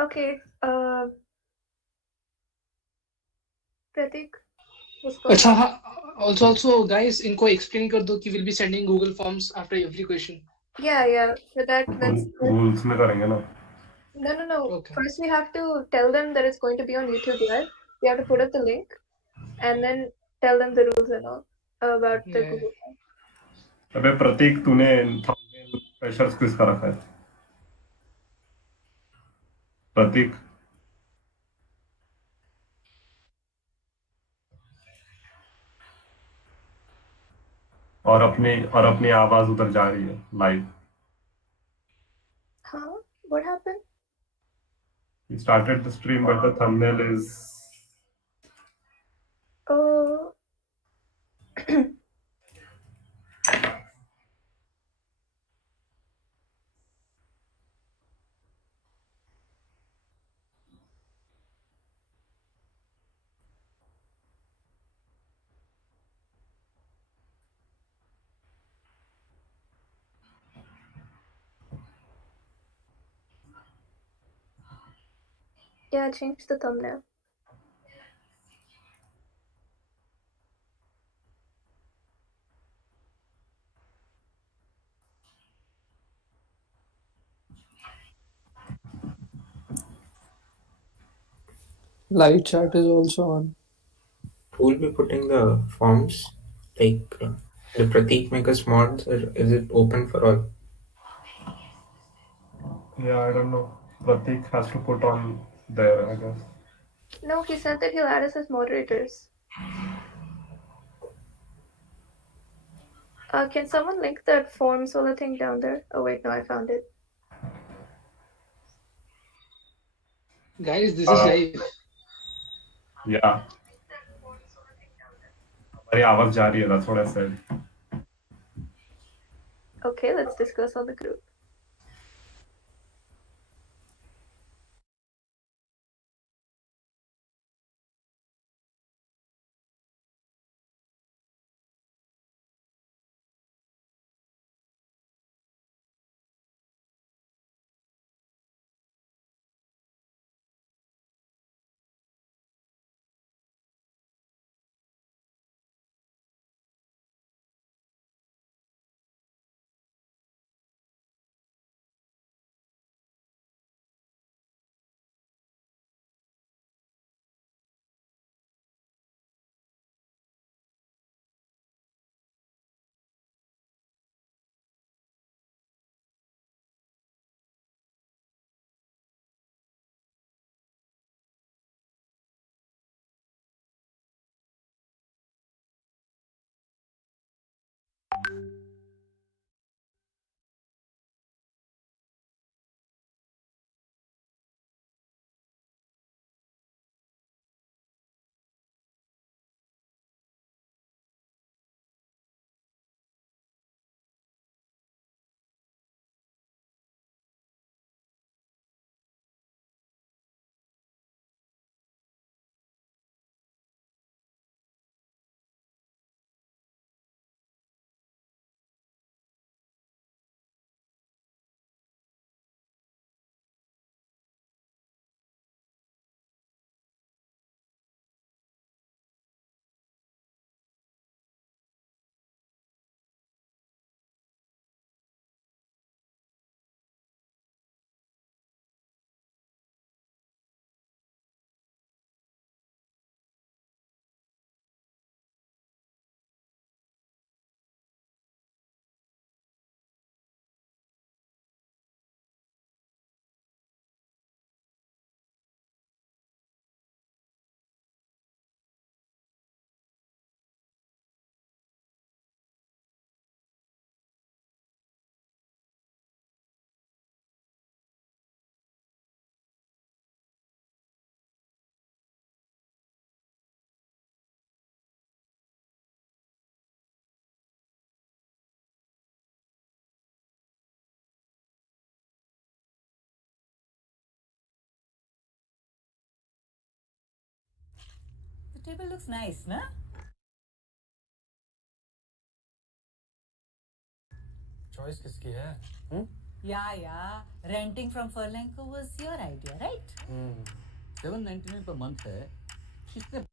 Okay, Pratik, उसको अच्छा हाँ, also guys इनको explain कर दो कि we'll be sending Google Forms after every question. Yeah. For that, let's rules में करेंगे ना. no. Okay. First, we have to tell them that it's going to be on YouTube Live. We have to put up the link, and then tell them the rules and all about the Yeah. Google Form. अबे प्रतीक, तूने thumbnail freshers quiz का रखा है. प्रतीक, और अपनी आवाज उधर जा रही है live. Huh? What happened? He started the stream, but the thumbnail is. Oh. Yeah, change the thumbnail. Live chat is also on. Who will be putting the forms? Like, the Pratik make us mods, or is it open for all? Yeah, I don't know. Pratik has to put on there, I guess. No, he said that he'll add us as moderators. Can someone link that form solar thing down there? Oh wait, no, I found it. Guys, this is live. Yeah. हमारी आवाज जा रही है, that's what I said. Okay, let's discuss on the group. The table looks nice, na? Choice किसकी है? Yeah. Renting from Furlenco was your idea, right? $7.99 per month है किसने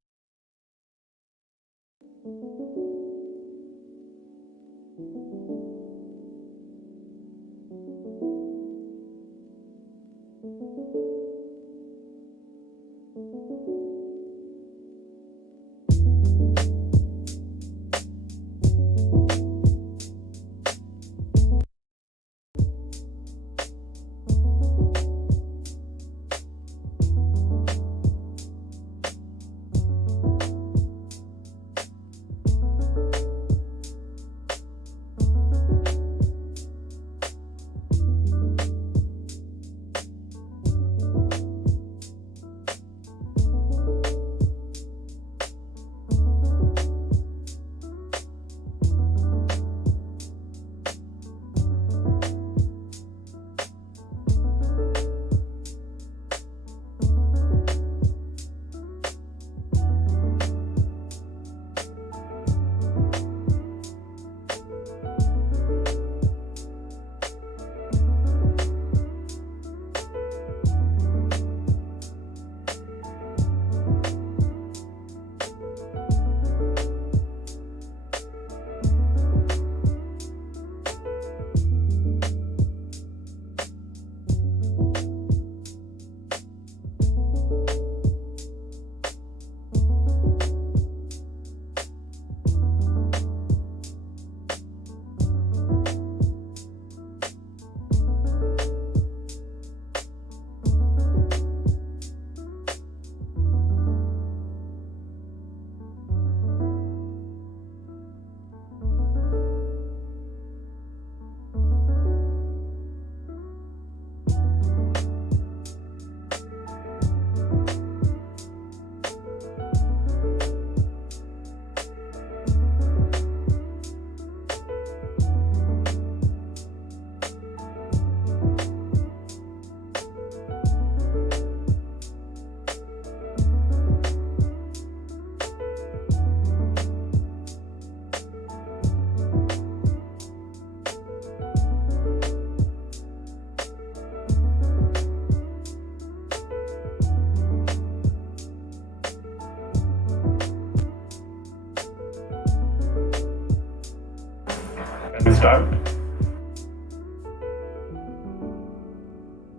Can we start?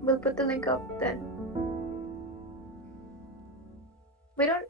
We'll put the link up then. We don't.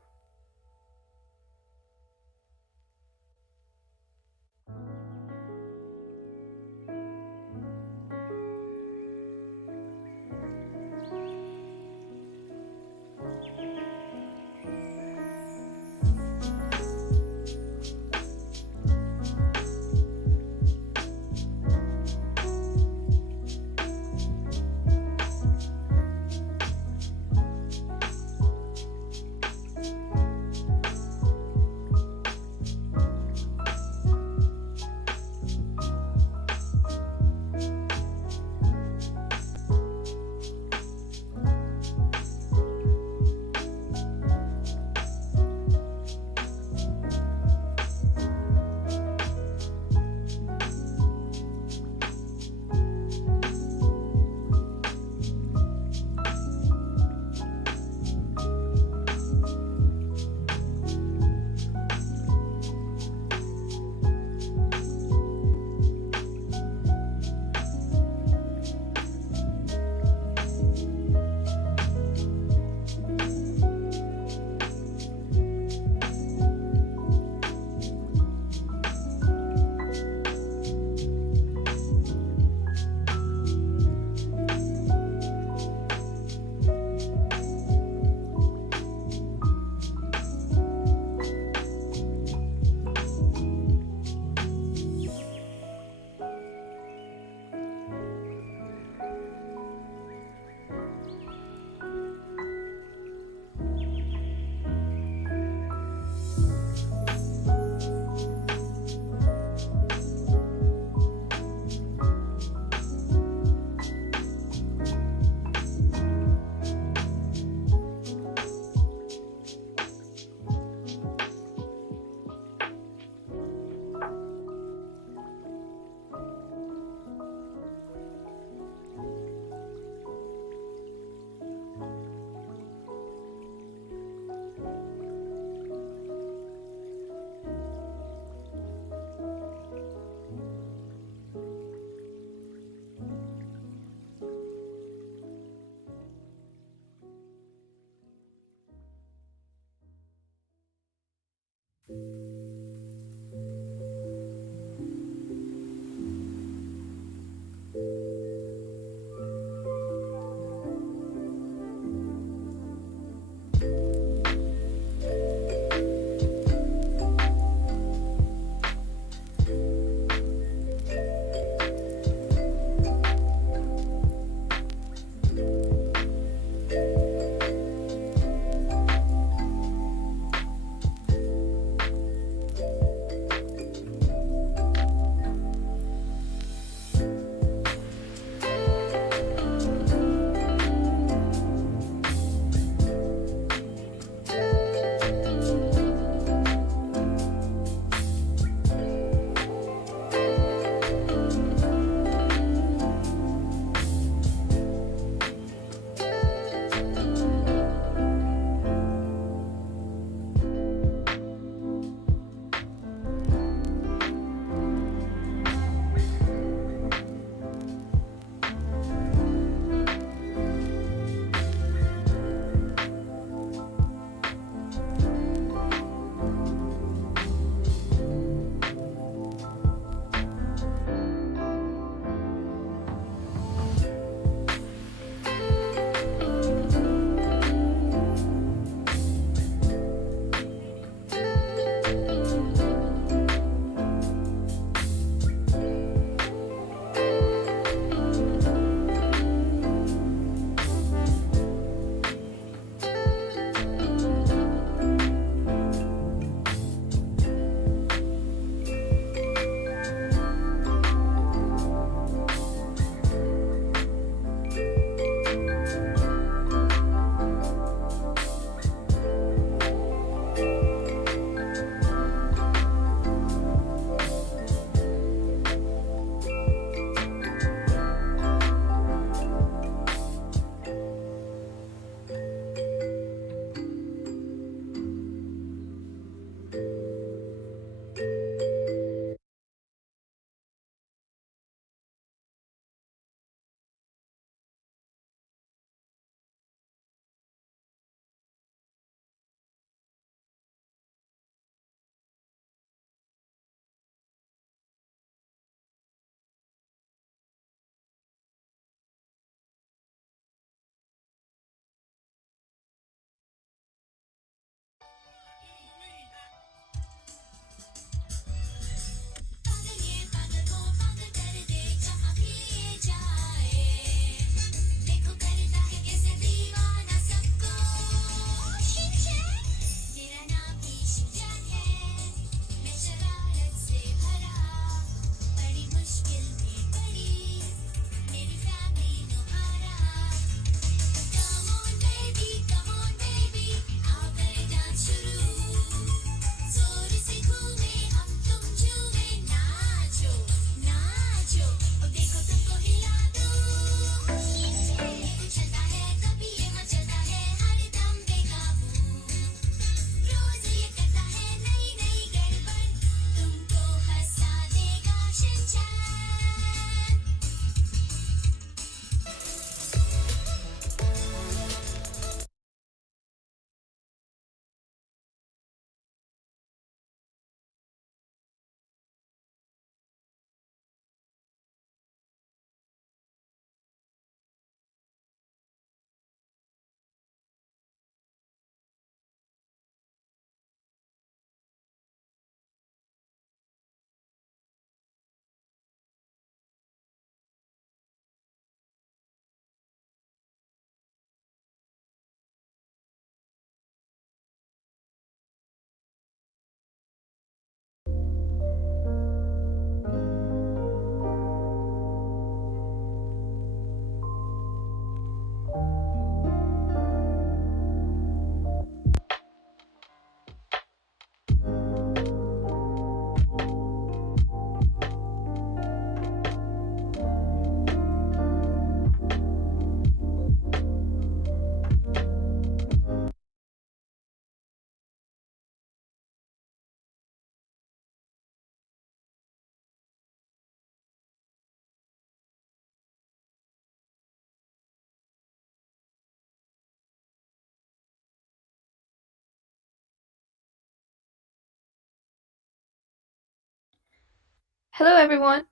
Hello, everyone.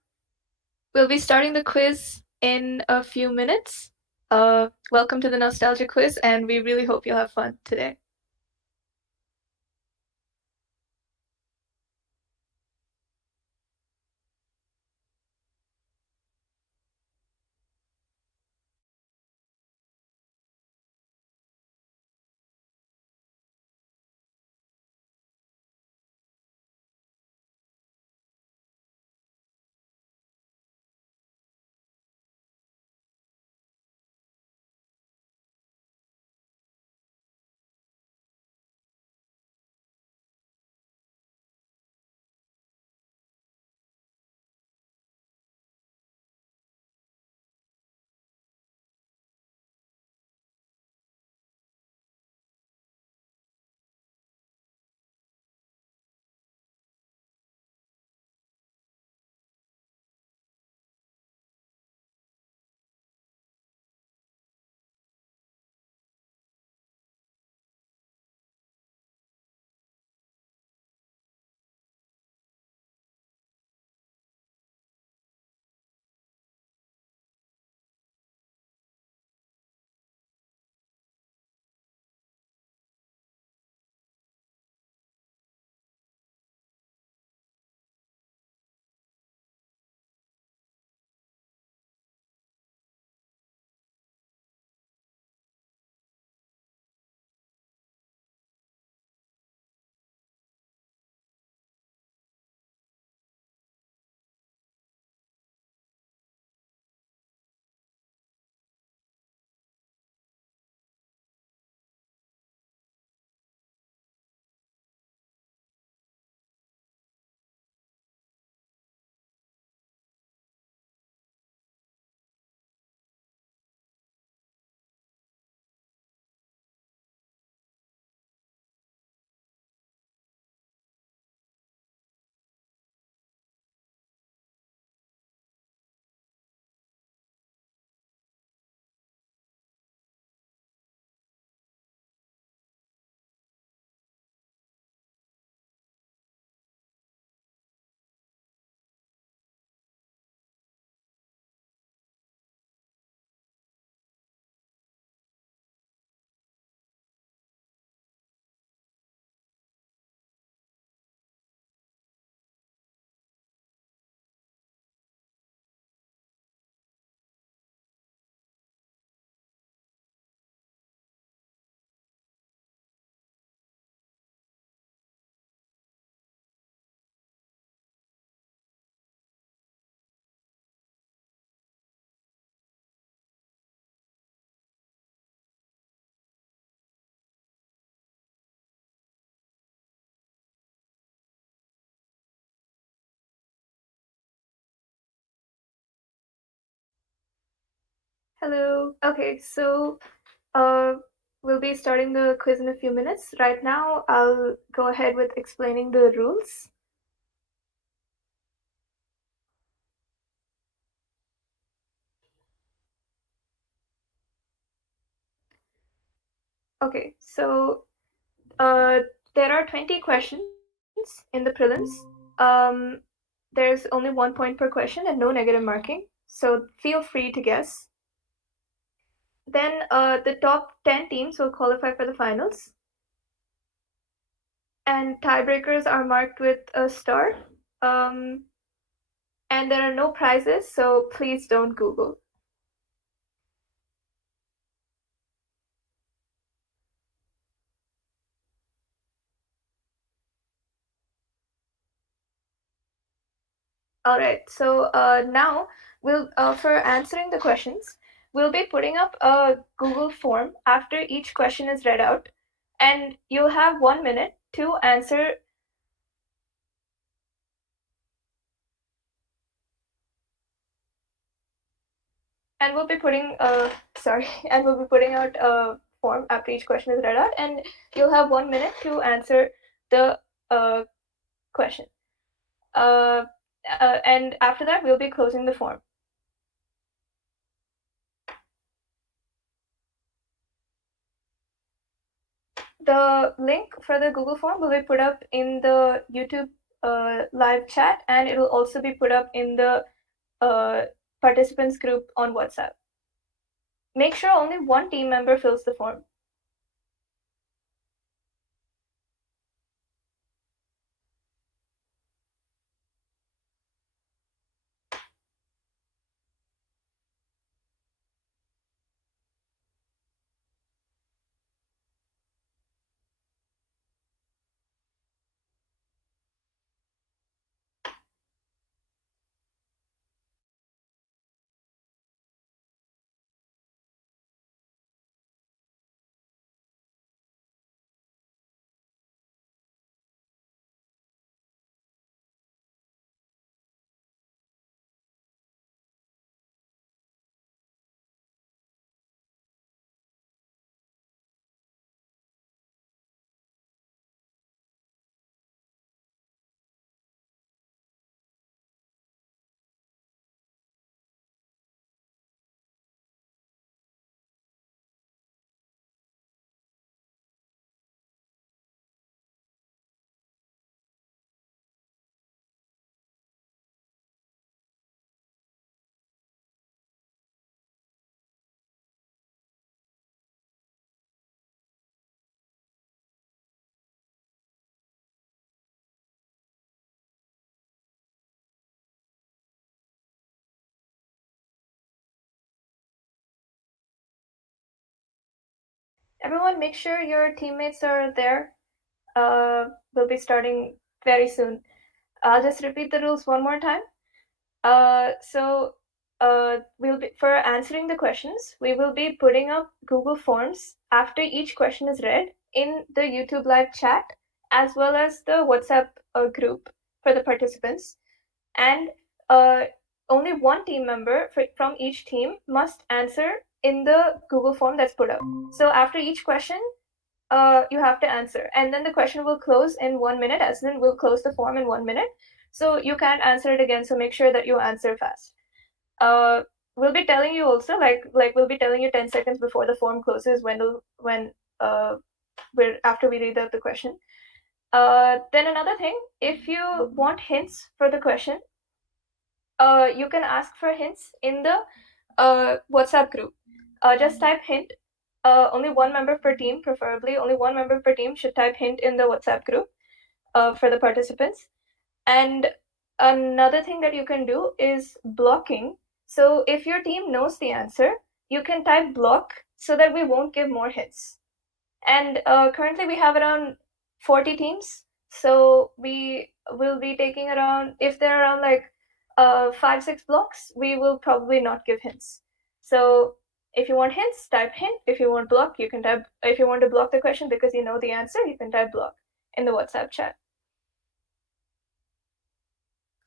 We'll be starting the quiz in a few minutes. Welcome to the Nostalgia Quiz, and we really hope you'll have fun today. Hello. Okay, so we'll be starting the quiz in a few minutes. Right now, I'll go ahead with explaining the rules. Okay, so there are 20 questions in the prelims. There's only 1 point per question and no negative marking, so feel free to guess. Then the top 10 teams will qualify for the finals. And tiebreakers are marked with a star. And there are no prizes, so please don't Google. All right, so now we'll for answering the questions, we'll be putting up a Google form after each question is read out, and you'll have 1 minute to answer. And we'll be putting and we'll be putting out a form after each question is read out, and you'll have 1 minute to answer the question. And after that, we'll be closing the form. The link for the Google form will be put up in the YouTube live chat, and it will also be put up in the participants group on WhatsApp. Make sure only one team member fills the form. Everyone, make sure your teammates are there. We'll be starting very soon. I'll just repeat the rules one more time. We'll be for answering the questions, we will be putting up Google Forms after each question is read in the YouTube live chat, as well as the WhatsApp group for the participants. And only one team member from each team must answer in the Google form that's put up. So after each question, you have to answer, and then the question will close in 1 minute, as in we'll close the form in 1 minute. So you can't answer it again. So make sure that you answer fast. We'll be telling you also, like we'll be telling you 10 seconds before the form closes when we're after we read out the question. Then another thing, if you want hints for the question, you can ask for hints in the WhatsApp group. Just type hint. Only one member per team, preferably only one member per team, should type hint in the WhatsApp group for the participants. And another thing that you can do is blocking. So if your team knows the answer, you can type block so that we won't give more hints. And currently we have around 40 teams. So we will be taking around, if there are around like 5-6 blocks, we will probably not give hints. So if you want hints, type hint. If you want block, you can type, if you want to block the question because you know the answer, you can type block in the WhatsApp chat.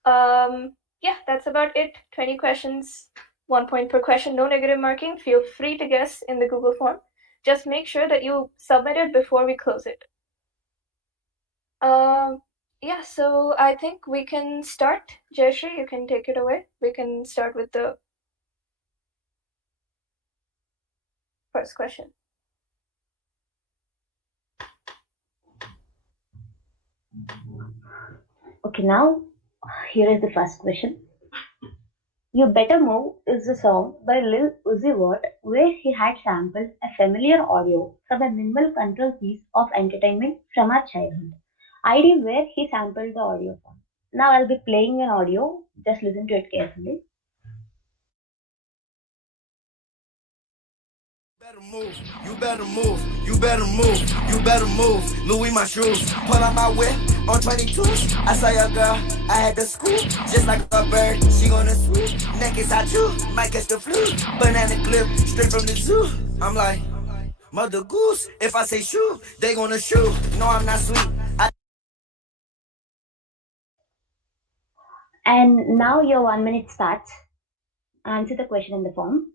Yeah, that's about it. 20 questions, 1 point per question, no negative marking. Feel free to guess in the Google form. Just make sure that you submit it before we close it. Yeah, so I think we can start. Jayashree, you can take it away. We can start with the first question. Okay, now here is the first question. You Better Move is a song by Lil Uzi Vert where he had sampled a familiar audio from a minimal control piece of entertainment from our childhood. ID where he sampled the audio from. Now I'll be playing an audio. Just listen to it carefully. Better move, you better move, you better move, you better move. Louis my shoes, pull out my whip on 22. I saw your girl, I had to scoop, just like a bird, she gonna swoop. Neck is hot too, might catch the flu. Banana clip, straight from the zoo. I'm like, mother goose, if I say shoot, they gonna shoot. No, I'm not sweet. And now your 1 minute starts. Answer the question in the form.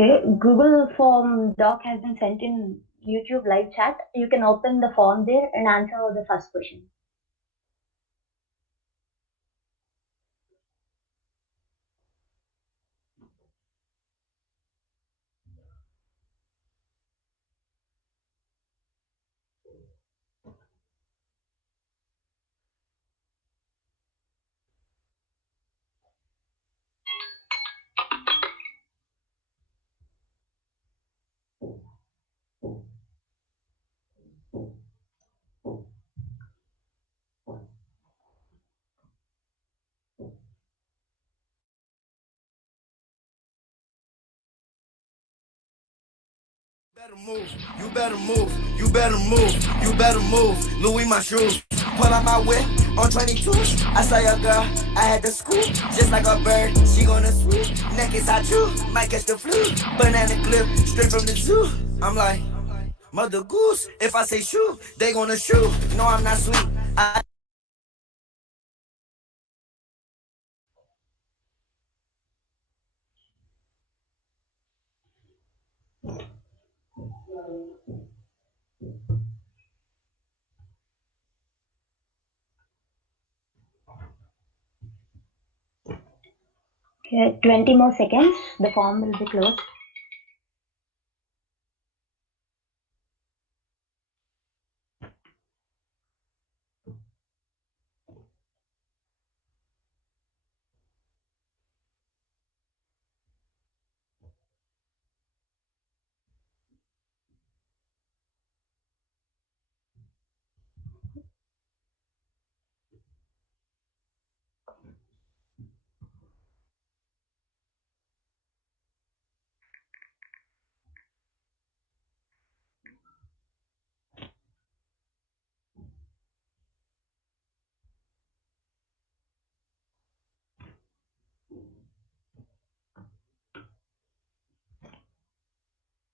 Okay, Google form doc has been sent in YouTube live chat. You can open the form there and answer the first question. Better move, you better move, you better move, you better move. Louis my shoes, pull out my whip on 22s. I saw your girl, I had to scoop, just like a bird, she gonna swoop. Neck is hot too, might catch the flu. Banana clip, straight from the zoo. I'm like, mother goose, if I say shoot, they gonna shoot. No, I'm not sweet. Okay, 20 more seconds. The form will be closed.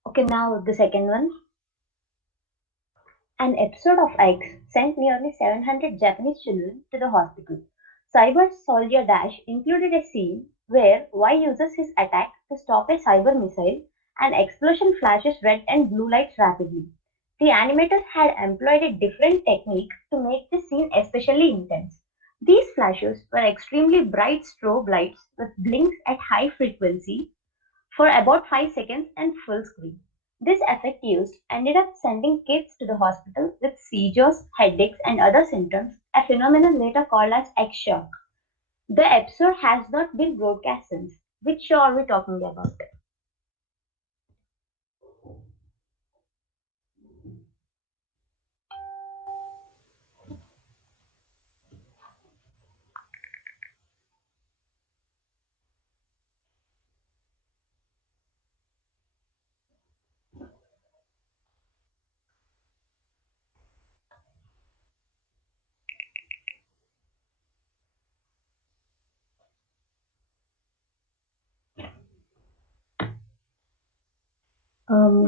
Okay, now the second one. An episode of X sent nearly 700 Japanese children to the hospital. Cyber Soldier Dash included a scene where Y uses his attack to stop a cyber missile. An explosion flashes red and blue lights rapidly. The animators had employed a different technique to make the scene especially intense. These flashes were extremely bright strobe lights with blinks at high frequency for about 5 seconds and full screen. This effect used ended up sending kids to the hospital with seizures, headaches, and other symptoms, a phenomenon later called as X-shock. The episode has not been broadcast since. Which show are we talking about?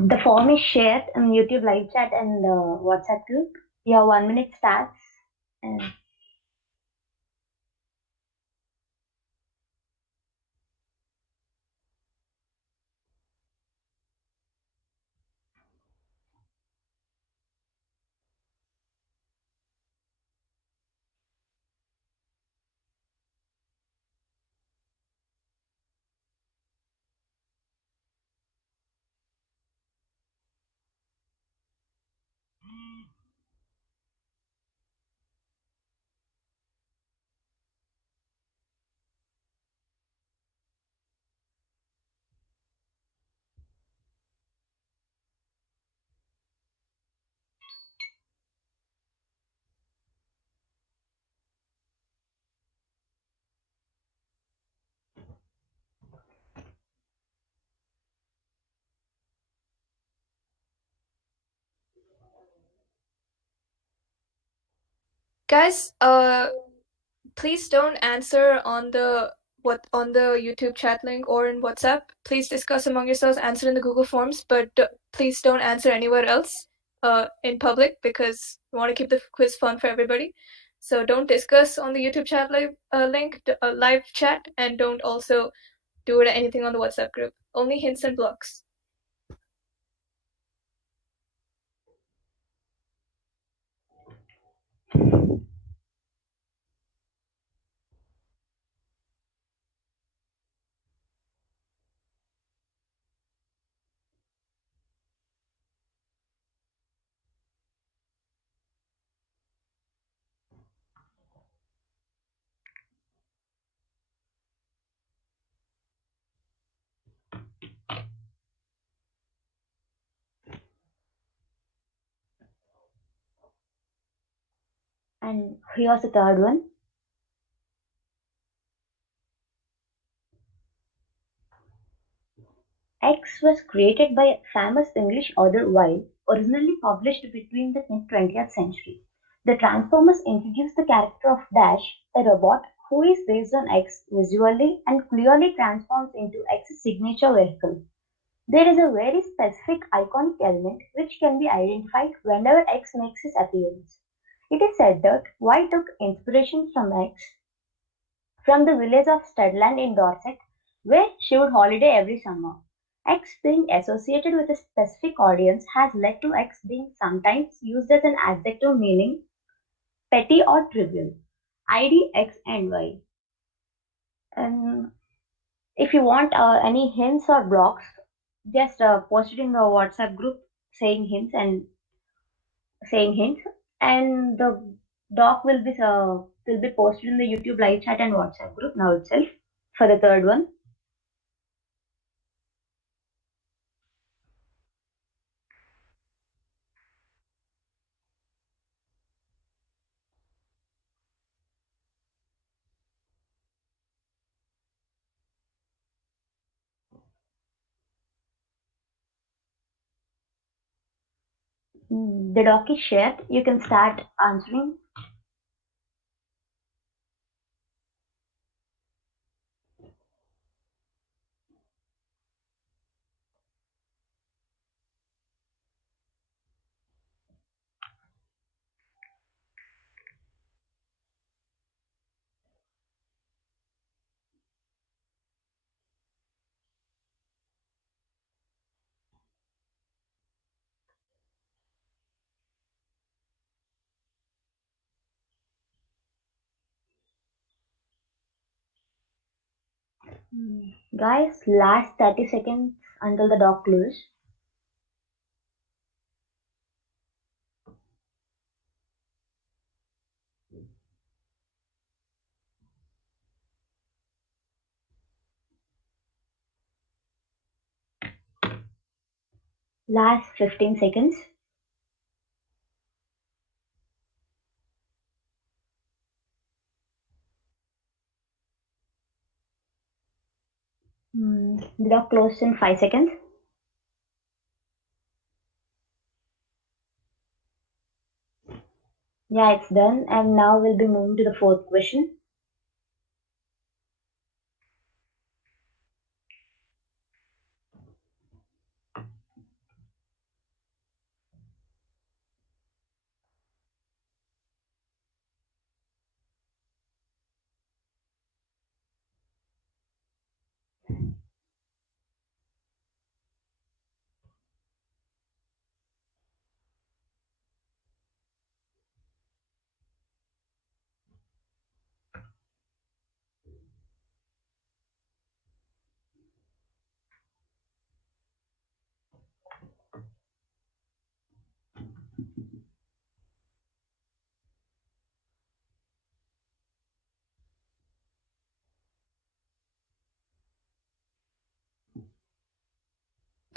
The form is shared in YouTube live chat and WhatsApp group. Your 1 minute starts. And Guys, please don't answer on the YouTube chat link or in WhatsApp. Please discuss among yourselves, answer in the Google Forms, but please don't answer anywhere else in public because we want to keep the quiz fun for everybody. So don't discuss on the YouTube chat live chat, and don't also do it anything on the WhatsApp group. Only hints and blocks. And here's the third one. X was created by a famous English author Wilde, originally published between the mid-20th century. The Transformers introduced the character of Dash, a robot who is based on X visually and clearly transforms into X's signature vehicle. There is a very specific iconic element which can be identified whenever X makes his appearance. It is said that Y took inspiration from X from the village of Studland in Dorset, where she would holiday every summer. X being associated with a specific audience has led to X being sometimes used as an adjective meaning petty or trivial. ID X and Y. And if you want any hints or blocks, just post it in the WhatsApp group saying hints, and the doc will be posted in the YouTube live chat and WhatsApp group now itself for the third one. The doc is shared. You can start answering. Guys, last 30 seconds until the doc closes. Last 15 seconds. The doc closes in 5 seconds. Yeah, it's done. And now we'll be moving to the fourth question.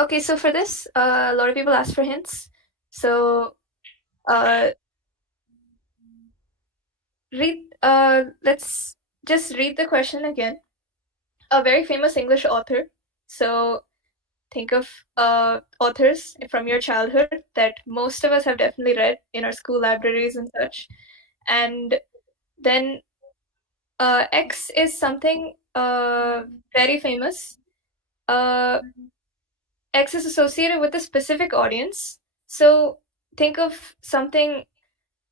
Okay, so for this, a lot of people asked for hints. So, let's just read the question again. A very famous English author. So, think of authors from your childhood that most of us have definitely read in our school libraries and such. And then X is something very famous. X is associated with a specific audience. So think of something,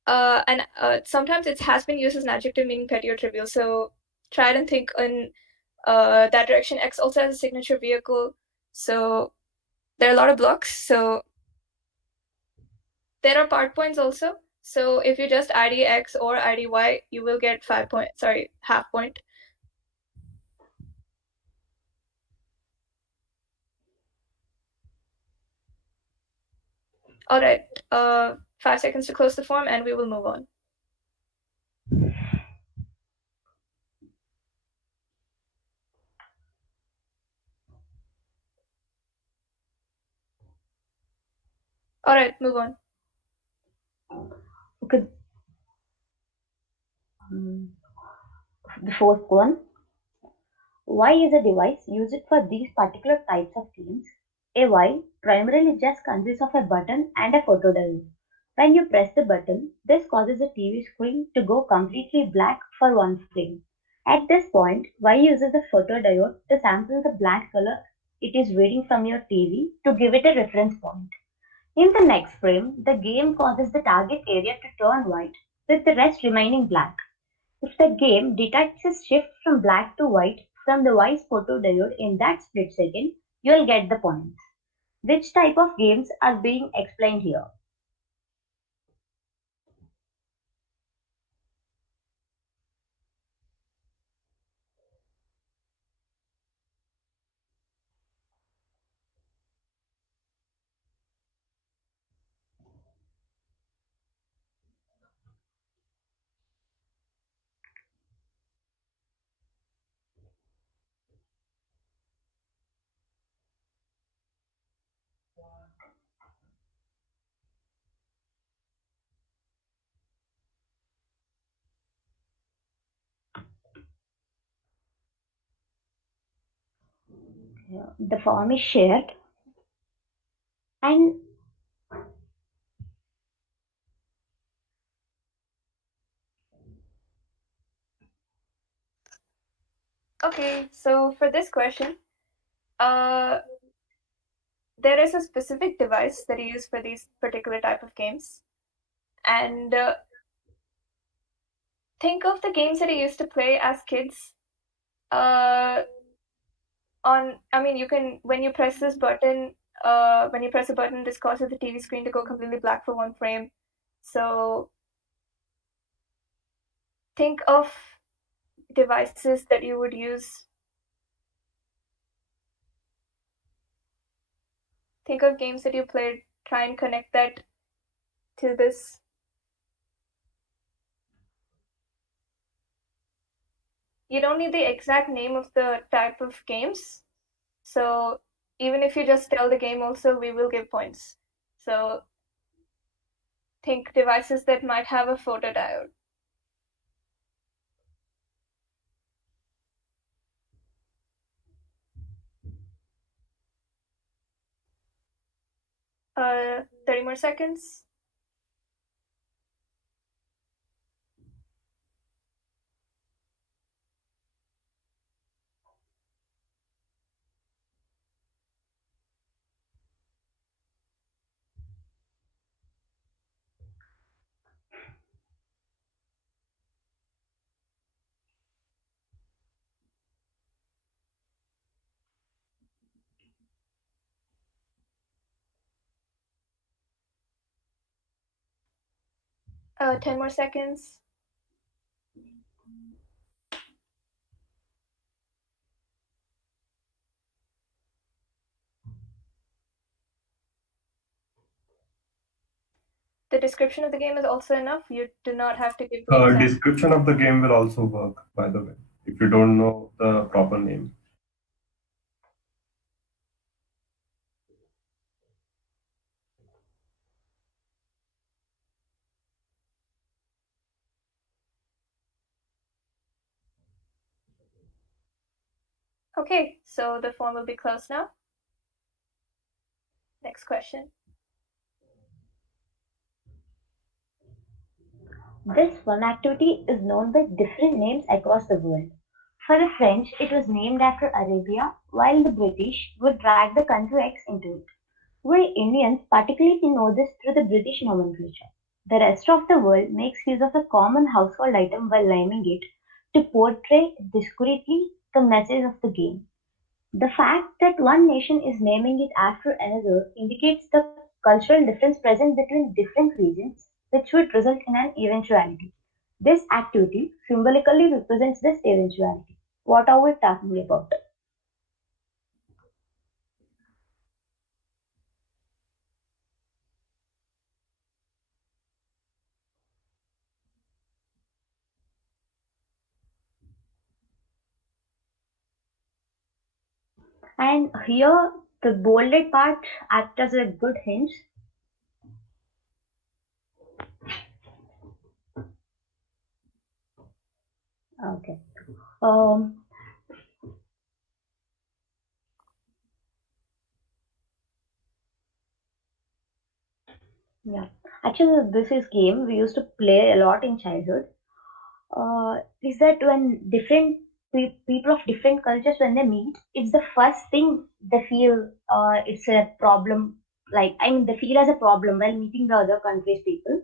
and sometimes it has been used as an adjective meaning petty or trivial. So try and think in That direction X also has a signature vehicle. So there are a lot of blocks. So there are part points also. So if you just ID X or ID Y, you will get half point. All right, 5 seconds to close the form and we will move on. All right, move on. Okay. The fourth one. Y is a device used for these particular types of games. A Y primarily just consists of a button and a photodiode. When you press the button, this causes the TV screen to go completely black for one frame. At this point, Y uses the photodiode to sample the black color it is reading from your TV to give it a reference point. In the next frame, the game causes the target area to turn white, with the rest remaining black. If the game detects a shift from black to white from the Y's photodiode in that split second, you'll get the points. Which type of games are being explained here? The form is shared and Okay, so for this question, there is a specific device that you use for these particular type of games. And think of the games that you used to play as kids. You can, when you press this button, when you press a button, this causes the TV screen to go completely black for one frame. So think of devices that you would use. Think of games that you played. Try and connect that to this. You don't need the exact name of the type of games. So even if you just tell the game also, we will give points. So think devices that might have a photodiode. Uh, 30 more seconds. Uh, 10 more seconds. The description of the game is also enough. You do not have to give the exact. Description of the game will also work, by the way, if you don't know the proper name. Okay, so the form will be closed now. Next question. this fun activity is known by different names across the world. For the French, it was named after Arabia, while the British would drag the country X into it. We Indians particularly know this through the British nomenclature. The rest of the world makes use of a common household item while naming it to portray discreetly the message of the game. The fact that one nation is naming it after another indicates the cultural difference present between different regions, which would result in an eventuality. This activity symbolically represents this eventuality. What are we talking about? And here, the bolded part acts as a good hint. Okay. Um, yeah. Actually, this is game we used to play a lot in childhood. Is that when different people of different cultures when they meet, it's the first thing they feel. It's a problem. Like I mean, they feel as a problem while meeting the other countries' people.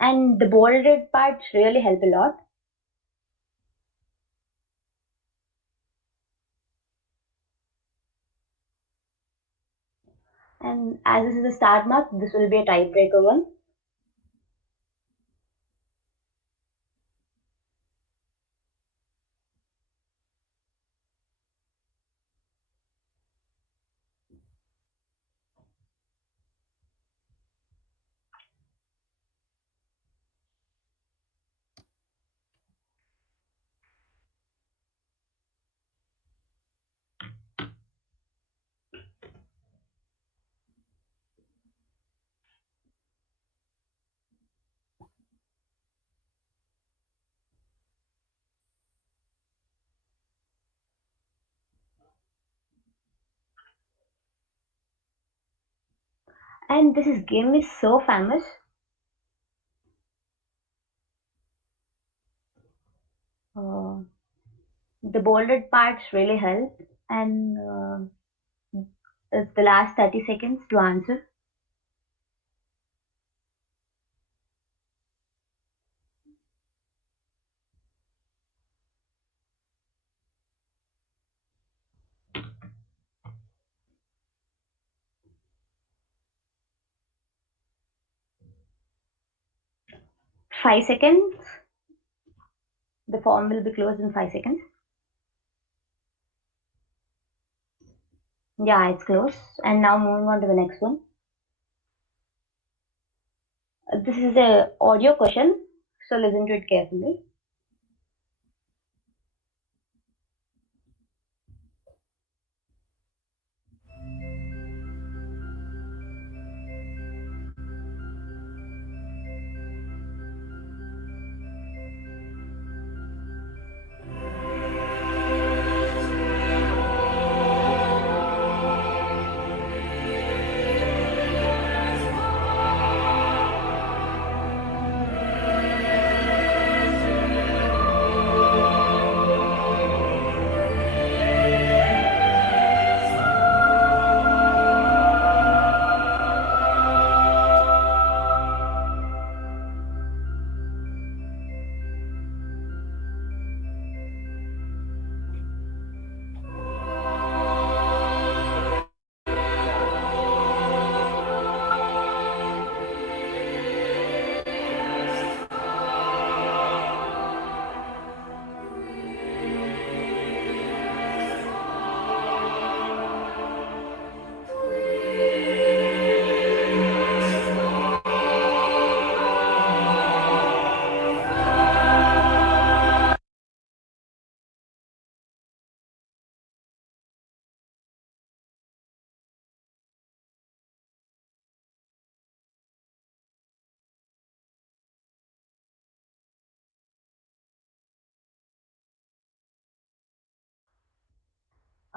And the bolded parts really help a lot. And as this is a start mark, this will be a tiebreaker one. And this is game is so famous. Uh, the bolded parts really help, and it's the last 30 seconds to answer. Five seconds. The form will be closed in 5 seconds. Yeah, it's closed. And now moving on to the next one. This is a audio question, so listen to it carefully.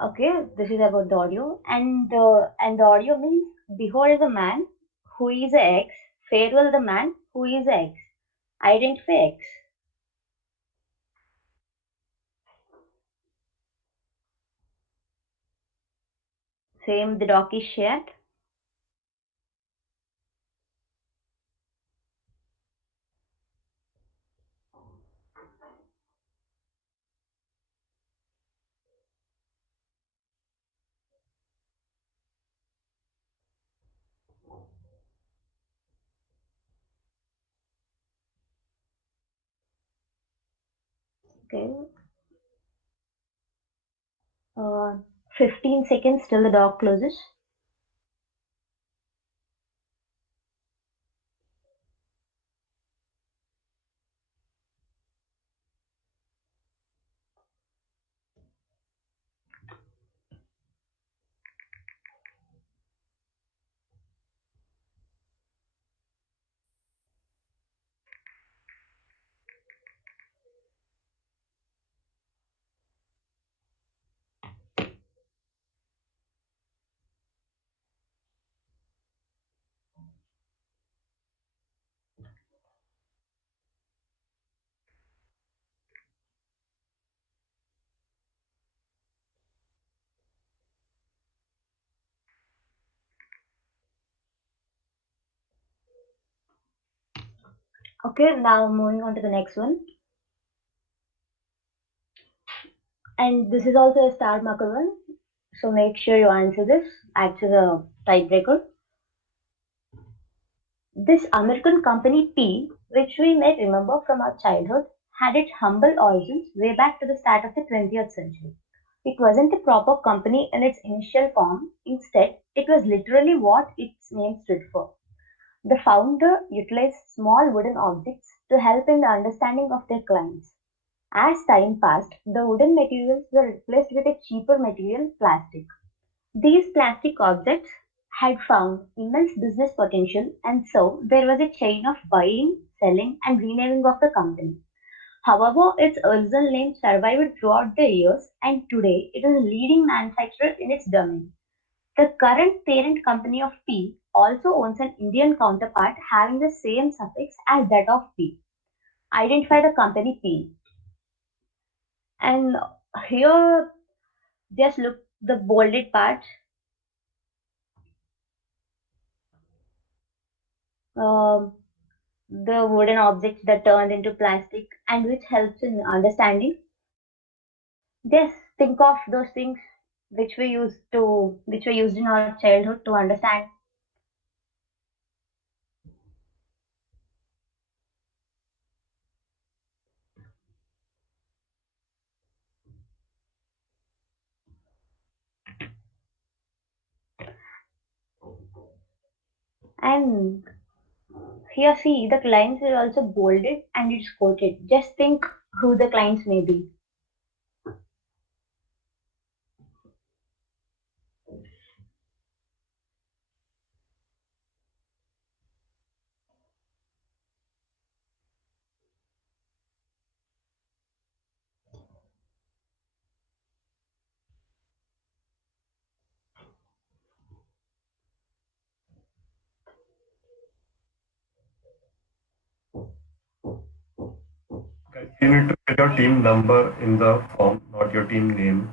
Okay, this is about the audio, and the audio means behold the man who is a X, farewell the man who is a X. Identify X. Same the doc is shared. Okay. 15 seconds till the door closes. Okay, now moving on to the next one. And this is also a star marker one. So make sure you answer this. Acts as a tiebreaker. This American company P, which we may remember from our childhood, had its humble origins way back to the start of the 20th century. It wasn't a proper company in its initial form. Instead, it was literally what its name stood for. The founder utilized small wooden objects to help in the understanding of their clients. As time passed, the wooden materials were replaced with a cheaper material, plastic. These plastic objects had found immense business potential, and so there was a chain of buying, selling, and renaming of the company. However, its original name survived throughout the years, and today it is a leading manufacturer in its domain. The current parent company of P also owns an Indian counterpart having the same suffix as that of P. Identify the company P. And here, just look the bolded part. Um, the wooden objects that turned into plastic and which helps in understanding. Just think of those things which were used in our childhood to understand. And here see the clients are also bolded and it's quoted. Just think who the clients may be. Guys, you need to get your team number in the form, not your team name.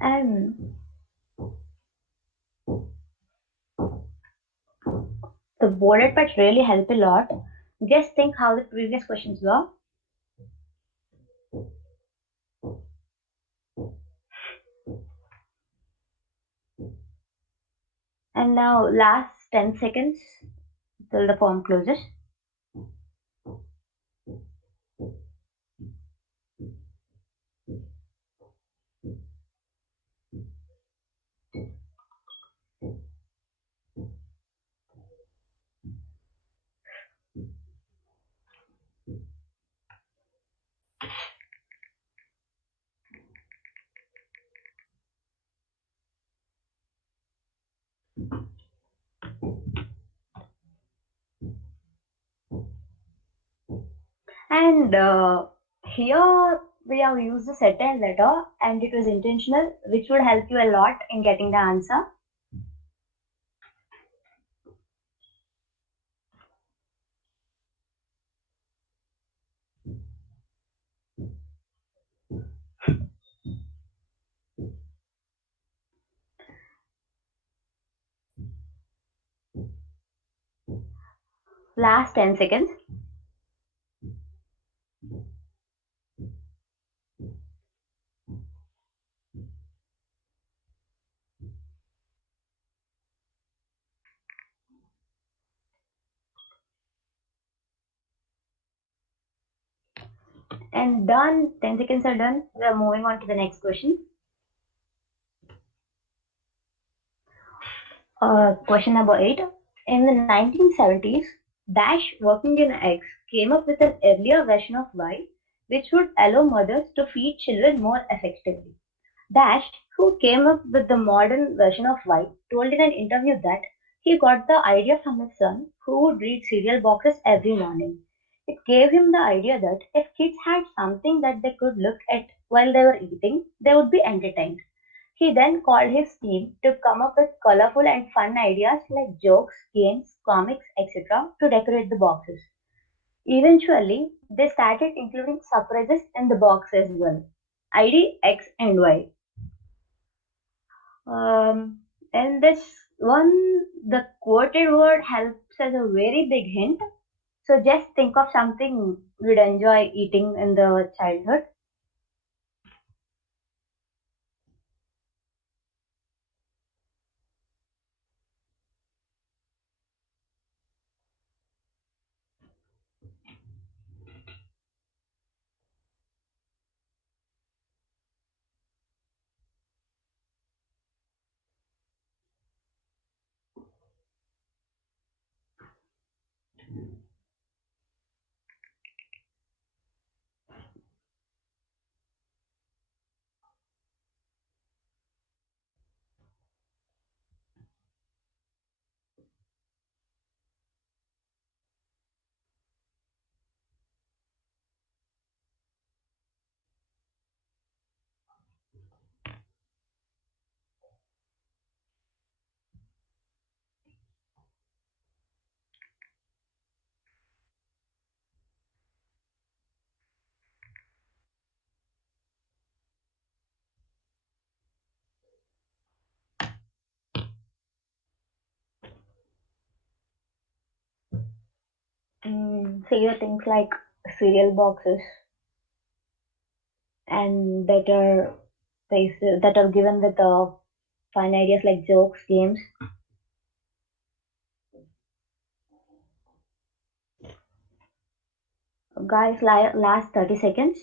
And the bolded parts really help a lot. Just think how the previous questions were. And now last 10 seconds till the form closes. And here we have used a certain letter and it was intentional, which would help you a lot in getting the answer. Last 10 seconds. And done. 10 seconds are done. We are moving on to the next question. Question number 8. In the 1970s, Dash, working in X, came up with an earlier version of Y which would allow mothers to feed children more effectively. Dash, who came up with the modern version of Y, told in an interview that he got the idea from his son, who would read cereal boxes every morning. It gave him the idea that if kids had something that they could look at while they were eating, they would be entertained. He then called his team to come up with colorful and fun ideas like jokes, games, comics, etc. to decorate the boxes. Eventually, they started including surprises in the box as well. ID, X, and Y. And this one, the quoted word helps as a very big hint. So just think of something you'd enjoy eating in the childhood. Say your things like cereal boxes and that are given with fun ideas like jokes, games. Guys, last 30 seconds.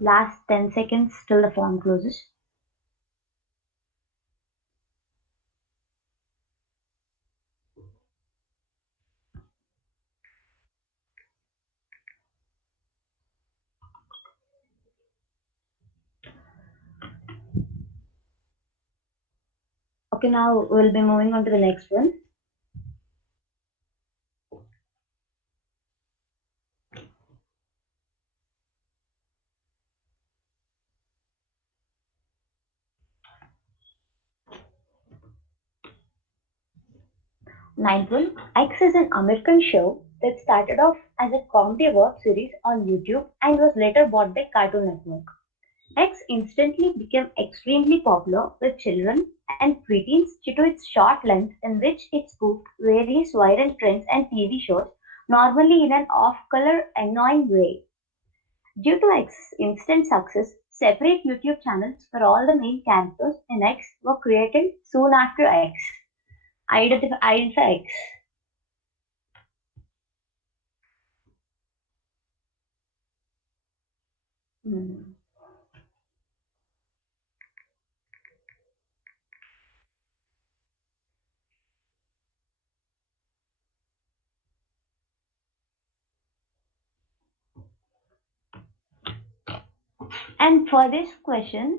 Last 10 seconds till the form closes. Okay, now we'll be moving on to the next one. Ninth one. X is an American show that started off as a comedy web series on YouTube and was later bought by Cartoon Network. X instantly became extremely popular with children and preteens due to its short length in which it spoofed various viral trends and TV shows, normally in an off-color, annoying way. Due to X's instant success, separate YouTube channels for all the main characters in X were created soon after X. Identify X. And for this question,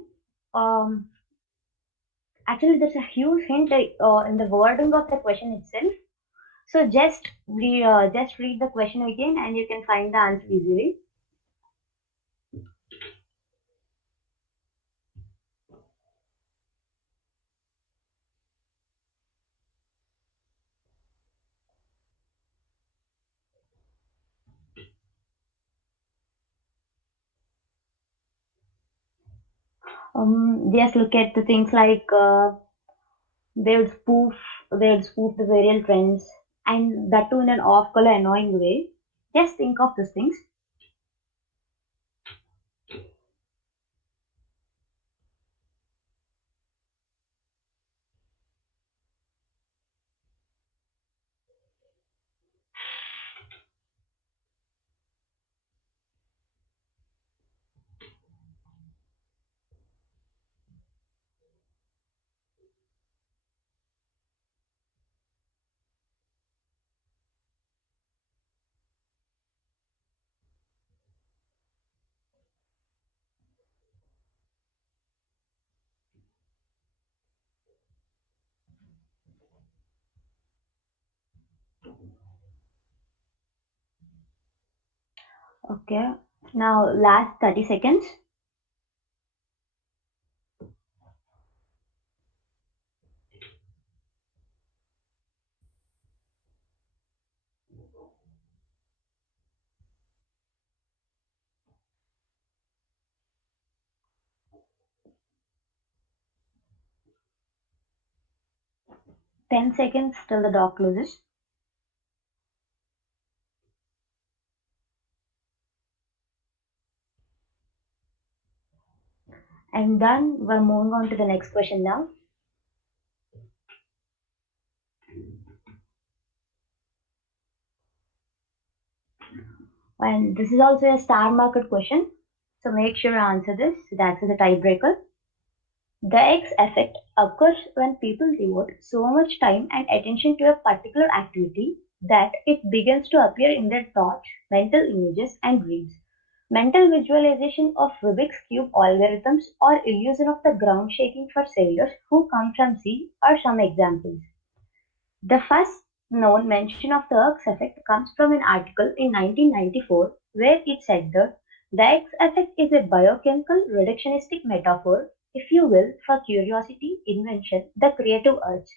actually there's a huge hint in the wording of the question itself. So just read the question again, and you can find the answer easily. Just look at the things like they would spoof they would spoof the viral trends, and that too in an off-color, annoying way. Just think of these things. Okay. Now last 30 seconds. Ten seconds till the door closes. And done. We're moving on to the next question now. And this is also a star market question. So make sure you answer this. That's the tiebreaker. The X effect occurs when people devote so much time and attention to a particular activity that it begins to appear in their thoughts, mental images, and dreams. Mental visualization of Rubik's Cube algorithms or illusion of the ground shaking for sailors who come from sea are some examples. The first known mention of the X effect comes from an article in 1994 where it said that the X effect is a biochemical reductionistic metaphor, if you will, for curiosity, invention, the creative urge.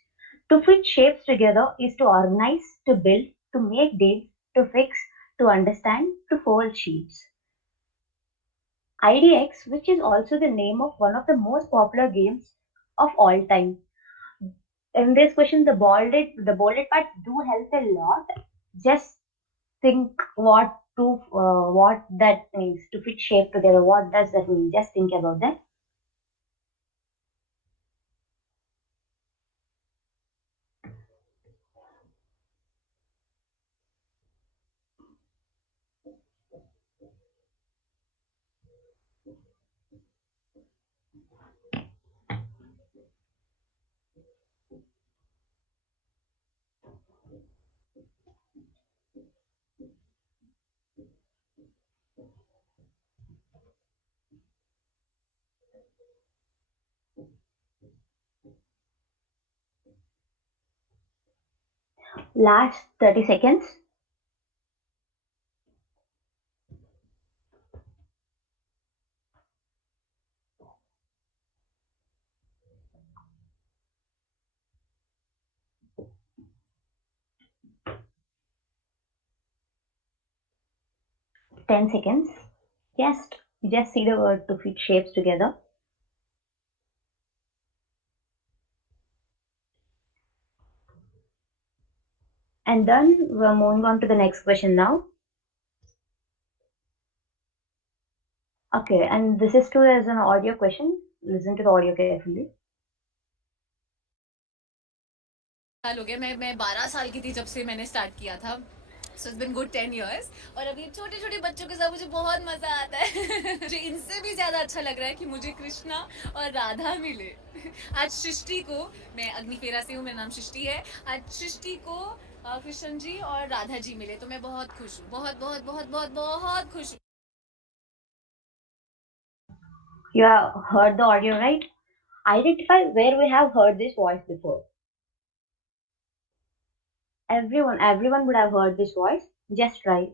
To fit shapes together is to organize, to build, to make deals, to fix, to understand, to fold sheets. IDX, which is also the name of one of the most popular games of all time. In this question, the bolded parts do help a lot. Just think what that means to fit shape together. What does that mean? Just think about that. Last 30 seconds. Ten seconds. Just see the word to fit shapes together. And then we're moving on to the next question now. Okay, and this is too as an audio question. Listen to the audio carefully. साल हो गया मैं 12 साल की थी जब से मैंने स्टार्ट किया था so it's been good 10 years और अभी छोटे छोटे बच्चों के साथ मुझे बहुत मजा आता है मुझे इनसे भी ज्यादा अच्छा लग रहा है कि मुझे कृष्णा और राधा मिले आज सृष्टि को मैं अग्निफेरा से हूँ मेरा नाम सृष्टि है आज सृष्टि को कृष्ण जी और राधा जी मिले तो मैं बहुत खुश हूँ बहुत बहुत बहुत बहुत बहुत खुश हूँ You have heard the audio, right? Identify where we have heard this voice before. Everyone would have heard this voice. Just try.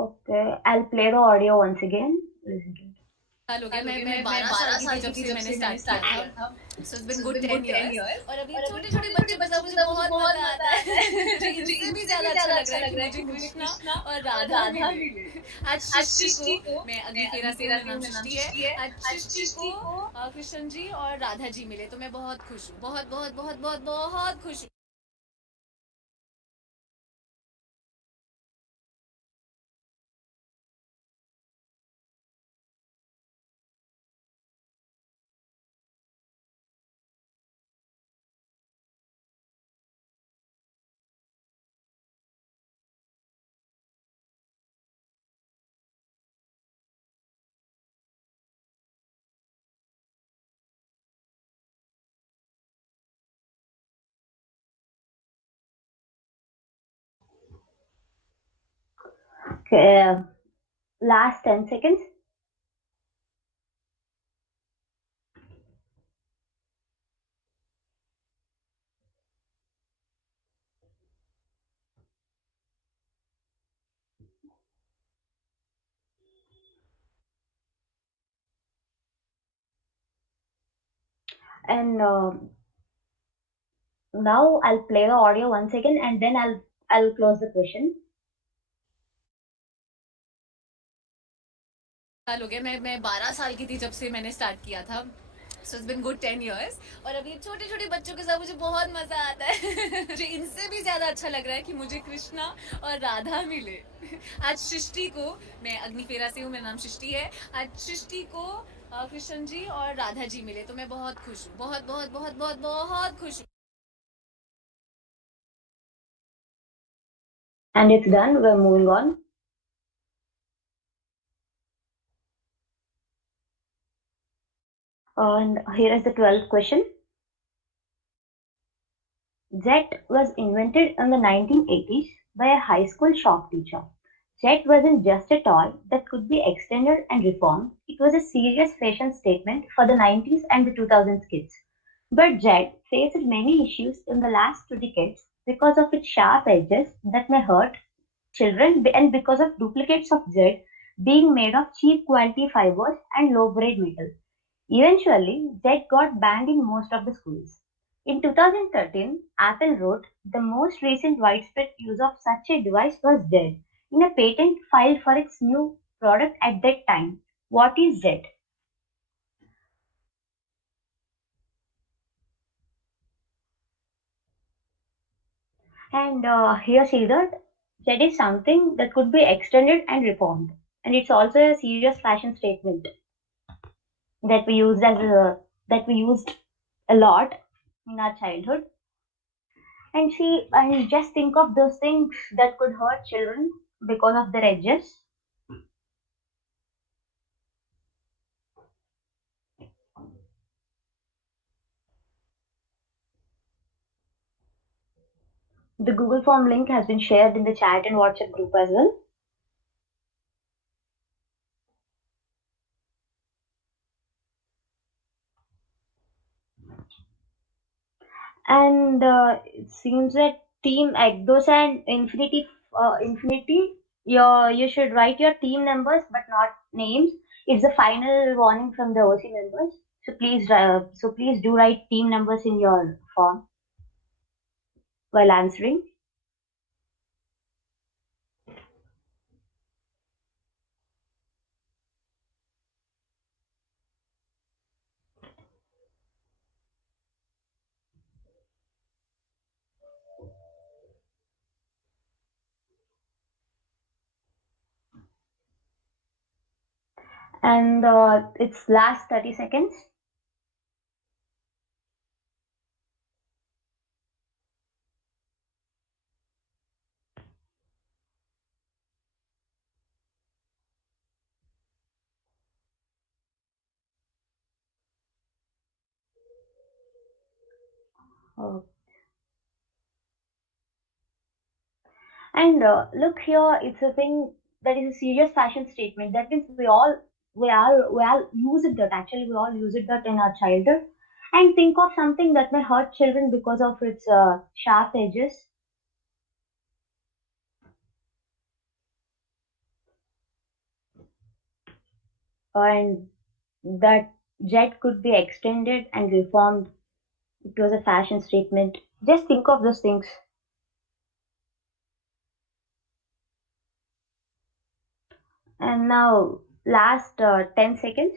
Okay, I'll play the audio once again. Listen to it. साल हो गया मैं 12 साल की थी जब से मैंने स्टार्ट किया था so it's been good 10 years और अभी छोटे छोटे बच्चों के साथ मुझे बहुत मजा आता है मुझे इनसे भी ज्यादा अच्छा लग रहा है कि मुझे कृष्णा और राधा मिले आज सृष्टि को मैं अग्निफेरा से मेरा नाम सृष्टि है आज सृष्टि को कृष्ण जी और राधा जी मिले तो मैं बहुत खुश हूँ बहुत बहुत बहुत बहुत बहुत खुश हूँ Okay, last 10 seconds. And now I'll play the audio once again, and then I'll close the question. साल हो गया मैं 12 साल की थी जब से मैंने स्टार्ट किया था so it's been good 10 years और अभी छोटे छोटे बच्चों के साथ मुझे बहुत मजा आता है मुझे इनसे भी ज्यादा अच्छा लग रहा है कि मुझे कृष्णा और राधा मिले आज सृष्टि को मैं अग्निफेरा से हूँ मेरा नाम सृष्टि है आज सृष्टि को कृष्ण जी और राधा जी मिले तो मैं बहुत खुश हूँ बहुत बहुत बहुत बहुत बहुत खुश हूँ And it's done. We're moving on. And here is the 12th question. Jet was invented in the 1980s by a high school shop teacher. Jet wasn't just a toy that could be extended and reformed, it was a serious fashion statement for the 90s and the 2000s kids. But Jet faced many issues in the last 2 decades because of its sharp edges that may hurt children and because of duplicates of Jet being made of cheap quality fibers and low grade metal. Eventually, Jet got banned in most of the schools. In 2013, Apple wrote the most recent widespread use of such a device was Jet in a patent filed for its new product at that time. What is Jet? And here see that Jet is something that could be extended and reformed. And it's also a serious fashion statement that we used a lot in our childhood. And see, and just think of those things that could hurt children because of their edges. The Google Form link has been shared in the chat and WhatsApp group as well. And it seems that Team Egdos and Infinity, you should write your team numbers but not names. It's the final warning from the OC members. So please do write team numbers in your form while answering. And it's last 30 seconds. Oh. And look here, it's a thing that is a serious fashion statement. That means we all use it that actually we all use it that in our childhood. And think of something that may hurt children because of its sharp edges. And that jet could be extended and reformed. It was a fashion statement. Just think of those things. And now, last 10 seconds.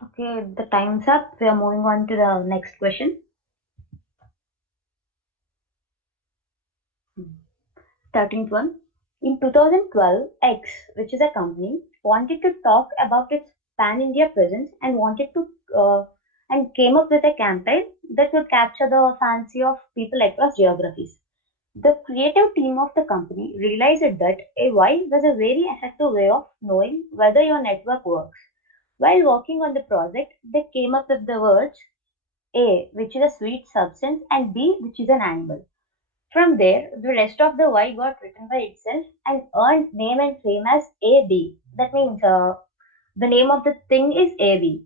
Okay, the time's up. We are moving on to the next question. 13th one. In 2012, X, which is a company, wanted to talk about its pan-India presence and wanted to and came up with a campaign that would capture the fancy of people across geographies. The creative team of the company realized that a why was a very effective way of knowing whether your network works. While working on the project, they came up with the words A, which is a sweet substance, and B, which is an animal. From there, the rest of the Y got written by itself and earned name and fame as AB. That means the name of the thing is AB.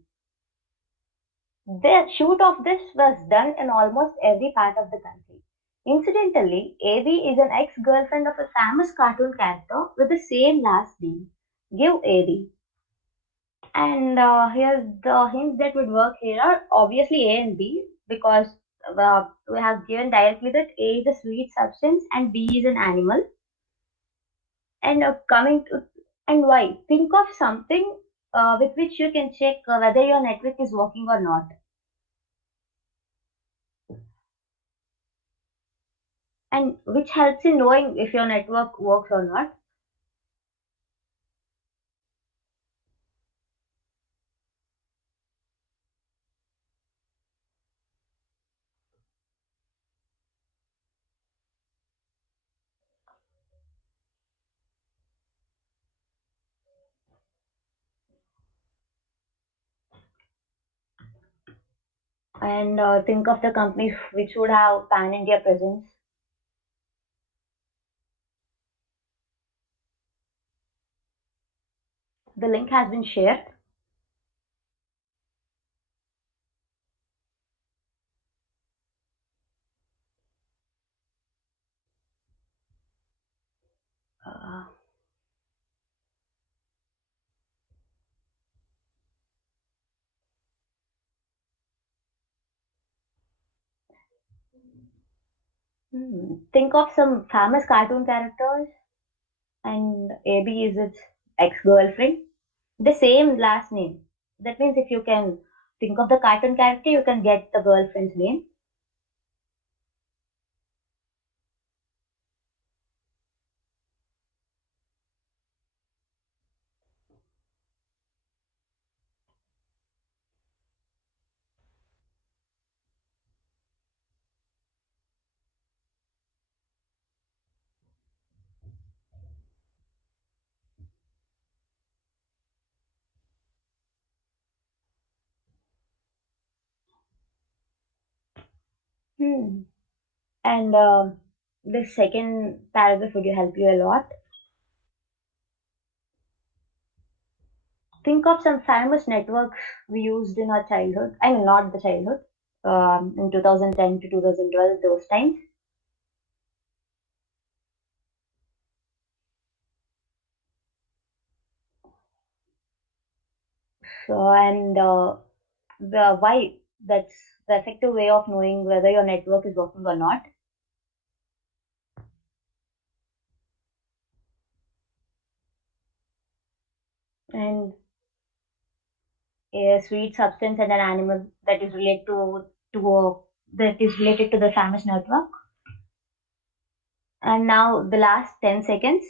The shoot of this was done in almost every part of the country. Incidentally, AB is an ex-girlfriend of a famous cartoon character with the same last name. Give AB. And here's the hints that would work here are obviously A and B because we have given directly that A is a sweet substance and B is an animal. And coming to and why? Think of something with which you can check whether your network is working or not, and which helps in knowing if your network works or not. And think of the companies which would have pan India presence. The link has been shared. Uh, Think of some famous cartoon characters, and AB is its ex-girlfriend. The same last name. That means if you can think of the cartoon character, you can get the girlfriend's name. Hmm. And the second paragraph would help you a lot. Think of some famous networks we used in our childhood. I mean, not the childhood. In 2010 to 2012, those times. So, and the why that's the effective way of knowing whether your network is working or not. And a sweet substance and an animal that is related to the famous network. And now the last 10 seconds.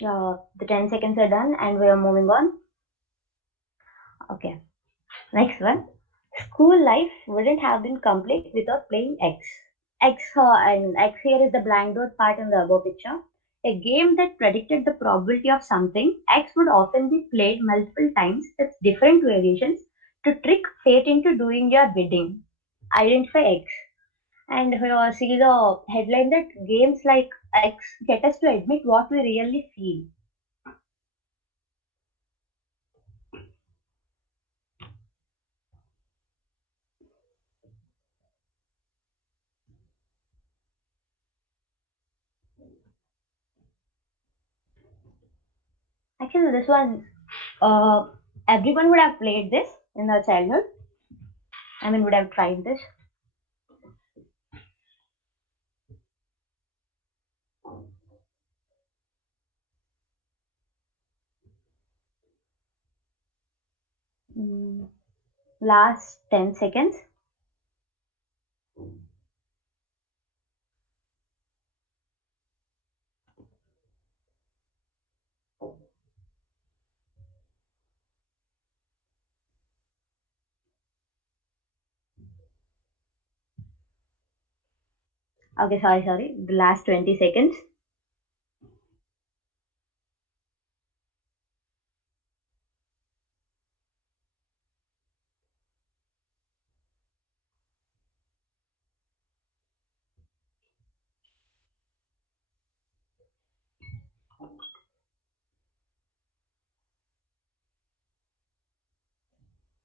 The 10 seconds are done and we are moving on. Okay, next one. School life wouldn't have been complete without playing X. And X here is the blank dot part in the above picture. A game that predicted the probability of something, X would often be played multiple times with different variations to trick fate into doing your bidding. Identify X. And here see the headline that games like X get us to admit what we really feel. Actually, this one, everyone would have played this in their childhood. I mean, would have tried this. Last 10 seconds. Okay, sorry. The last 20 seconds.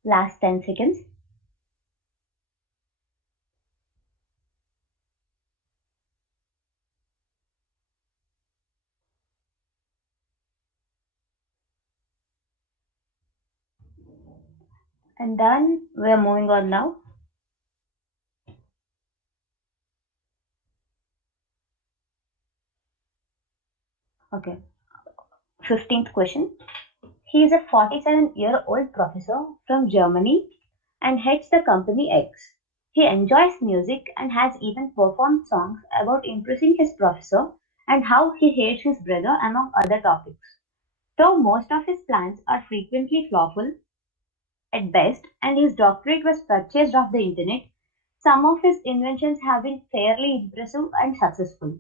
Last 10 seconds. And done. We are moving on now. Okay. 15th question. He is a 47-year-old professor from Germany and heads the company X. He enjoys music and has even performed songs about impressing his professor and how he hates his brother, among other topics. Though most of his plans are frequently lawful at best, and his doctorate was purchased off the internet, some of his inventions have been fairly impressive and successful.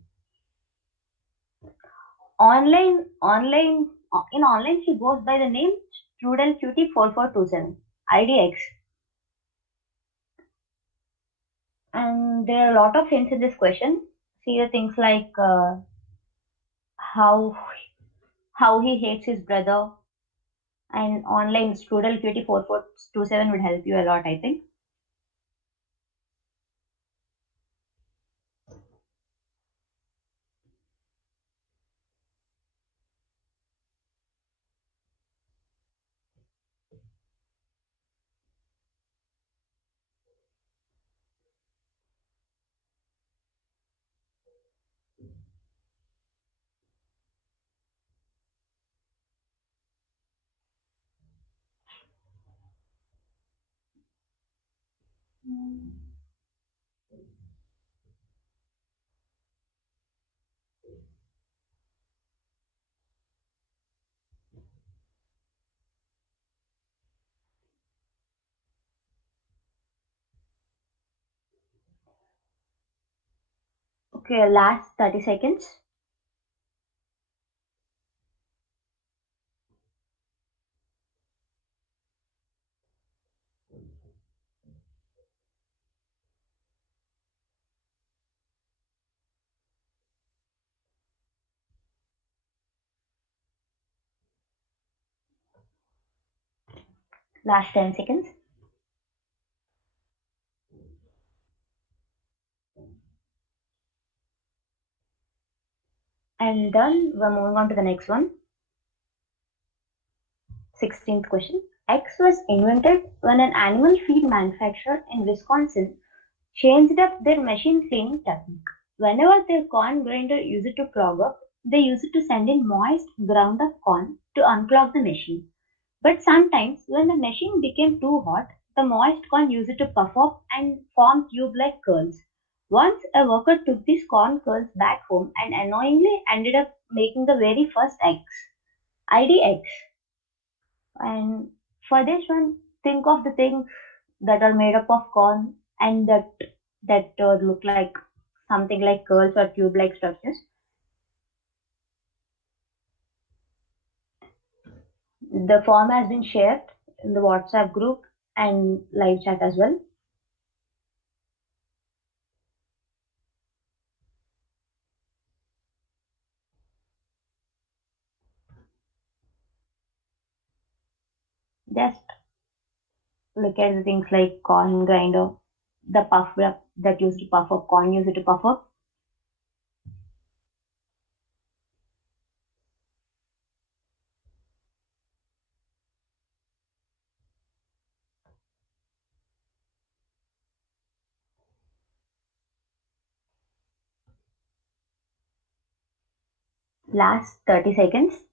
In online, he goes by the name StrudelQT4427, IDX. And there are a lot of hints in this question. See the things like how he hates his brother, and online StrudelQT4427 would help you a lot, I think. Okay, last 30 seconds. Last 10 seconds. And then we're moving on to the next one. 16th question. X was invented when an animal feed manufacturer in Wisconsin changed up their machine cleaning technique. Whenever their corn grinder used to clog up, they used to send in moist ground up corn to unclog the machine. But sometimes when the machine became too hot, the moist corn used to puff up and form tube-like curls. Once a worker took these corn curls back home and annoyingly ended up making the very first eggs. IDX. And for this one, think of the things that are made up of corn and that look like something like curls or tube-like structures. The form has been shared in the WhatsApp group and live chat as well. Just look at the things like corn grinder, the puff up that used to puff up, corn used to puff up. Last 30 seconds.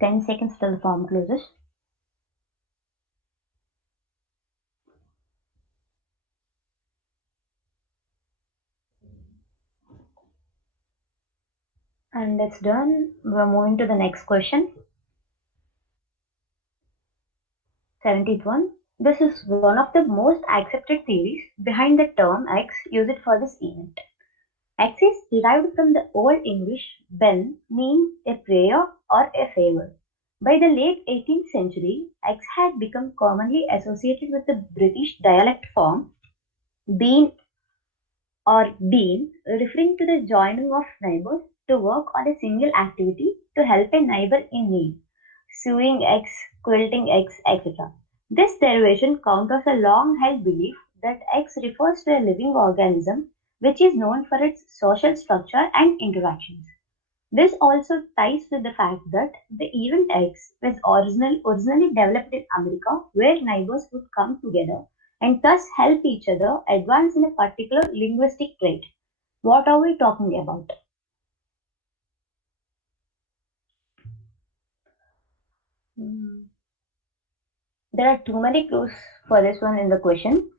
Ten seconds till the form closes. And it's done. We're moving to the next question. 17th one. This is one of the most accepted theories behind the term X used for this event. X is derived from the Old English ben, meaning a prayer or a favor. By the late 18th century, X had become commonly associated with the British dialect form been or been, referring to the joining of neighbors to work on a single activity to help a neighbor in need, sewing X, quilting X, etc. This derivation counters a long-held belief that X refers to a living organism which is known for its social structure and interactions. This also ties with the fact that the event X was originally developed in America, where neighbors would come together and thus help each other advance in a particular linguistic trait. What are we talking about? There are too many clues for this one in the question.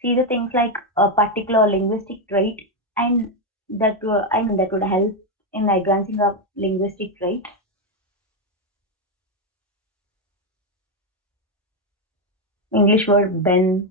See the things like a particular linguistic trait, and that would help in advancing a linguistic trait. English word ben.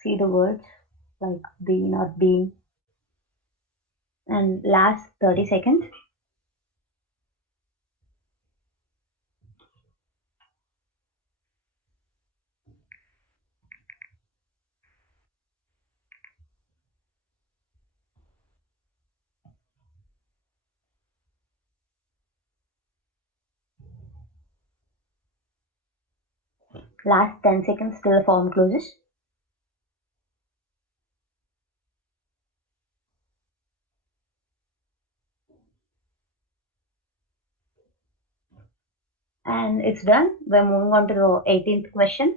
See the words like been or been. And last 30 seconds. Last 10 seconds till the form closes. And it's done. We're moving on to the 18th question.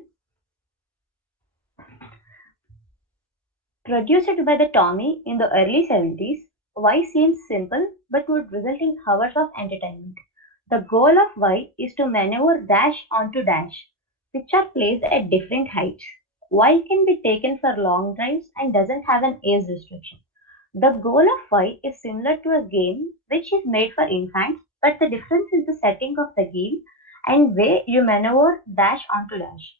Produced by the Tommy in the early 70s, why seems simple but would result in hours of entertainment? The goal of Y is to maneuver dash onto dash, which are placed at different heights. Y can be taken for long drives and doesn't have an age restriction. The goal of Y is similar to a game which is made for infants, but the difference is the setting of the game and way you maneuver dash onto dash.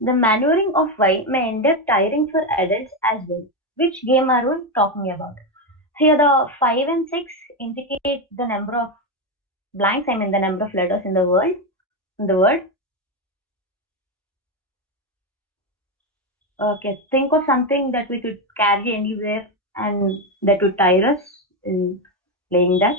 The maneuvering of Y may end up tiring for adults as well. Which game are we talking about? Here the 5 and 6 indicate the number of blanks, I mean the number of letters in the word. Okay, think of something that we could carry anywhere and that would tire us in playing that.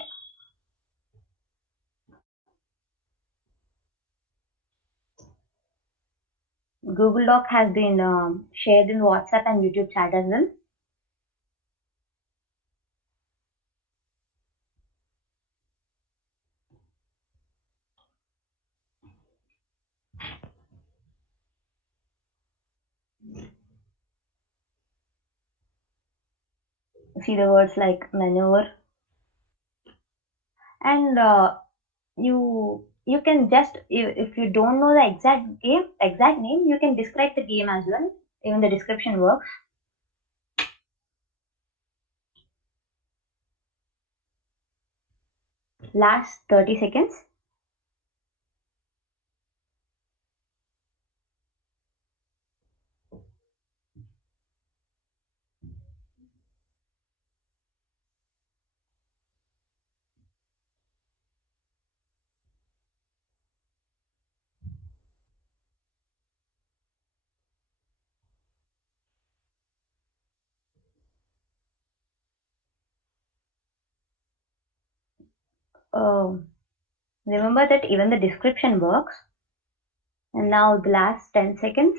Google Doc has been shared in WhatsApp and YouTube chat as well. See the words like maneuver, and you can just, if you don't know the exact name, you can describe the game as well. Even the description works. Last 30 seconds. Remember that even the description works. And now the last 10 seconds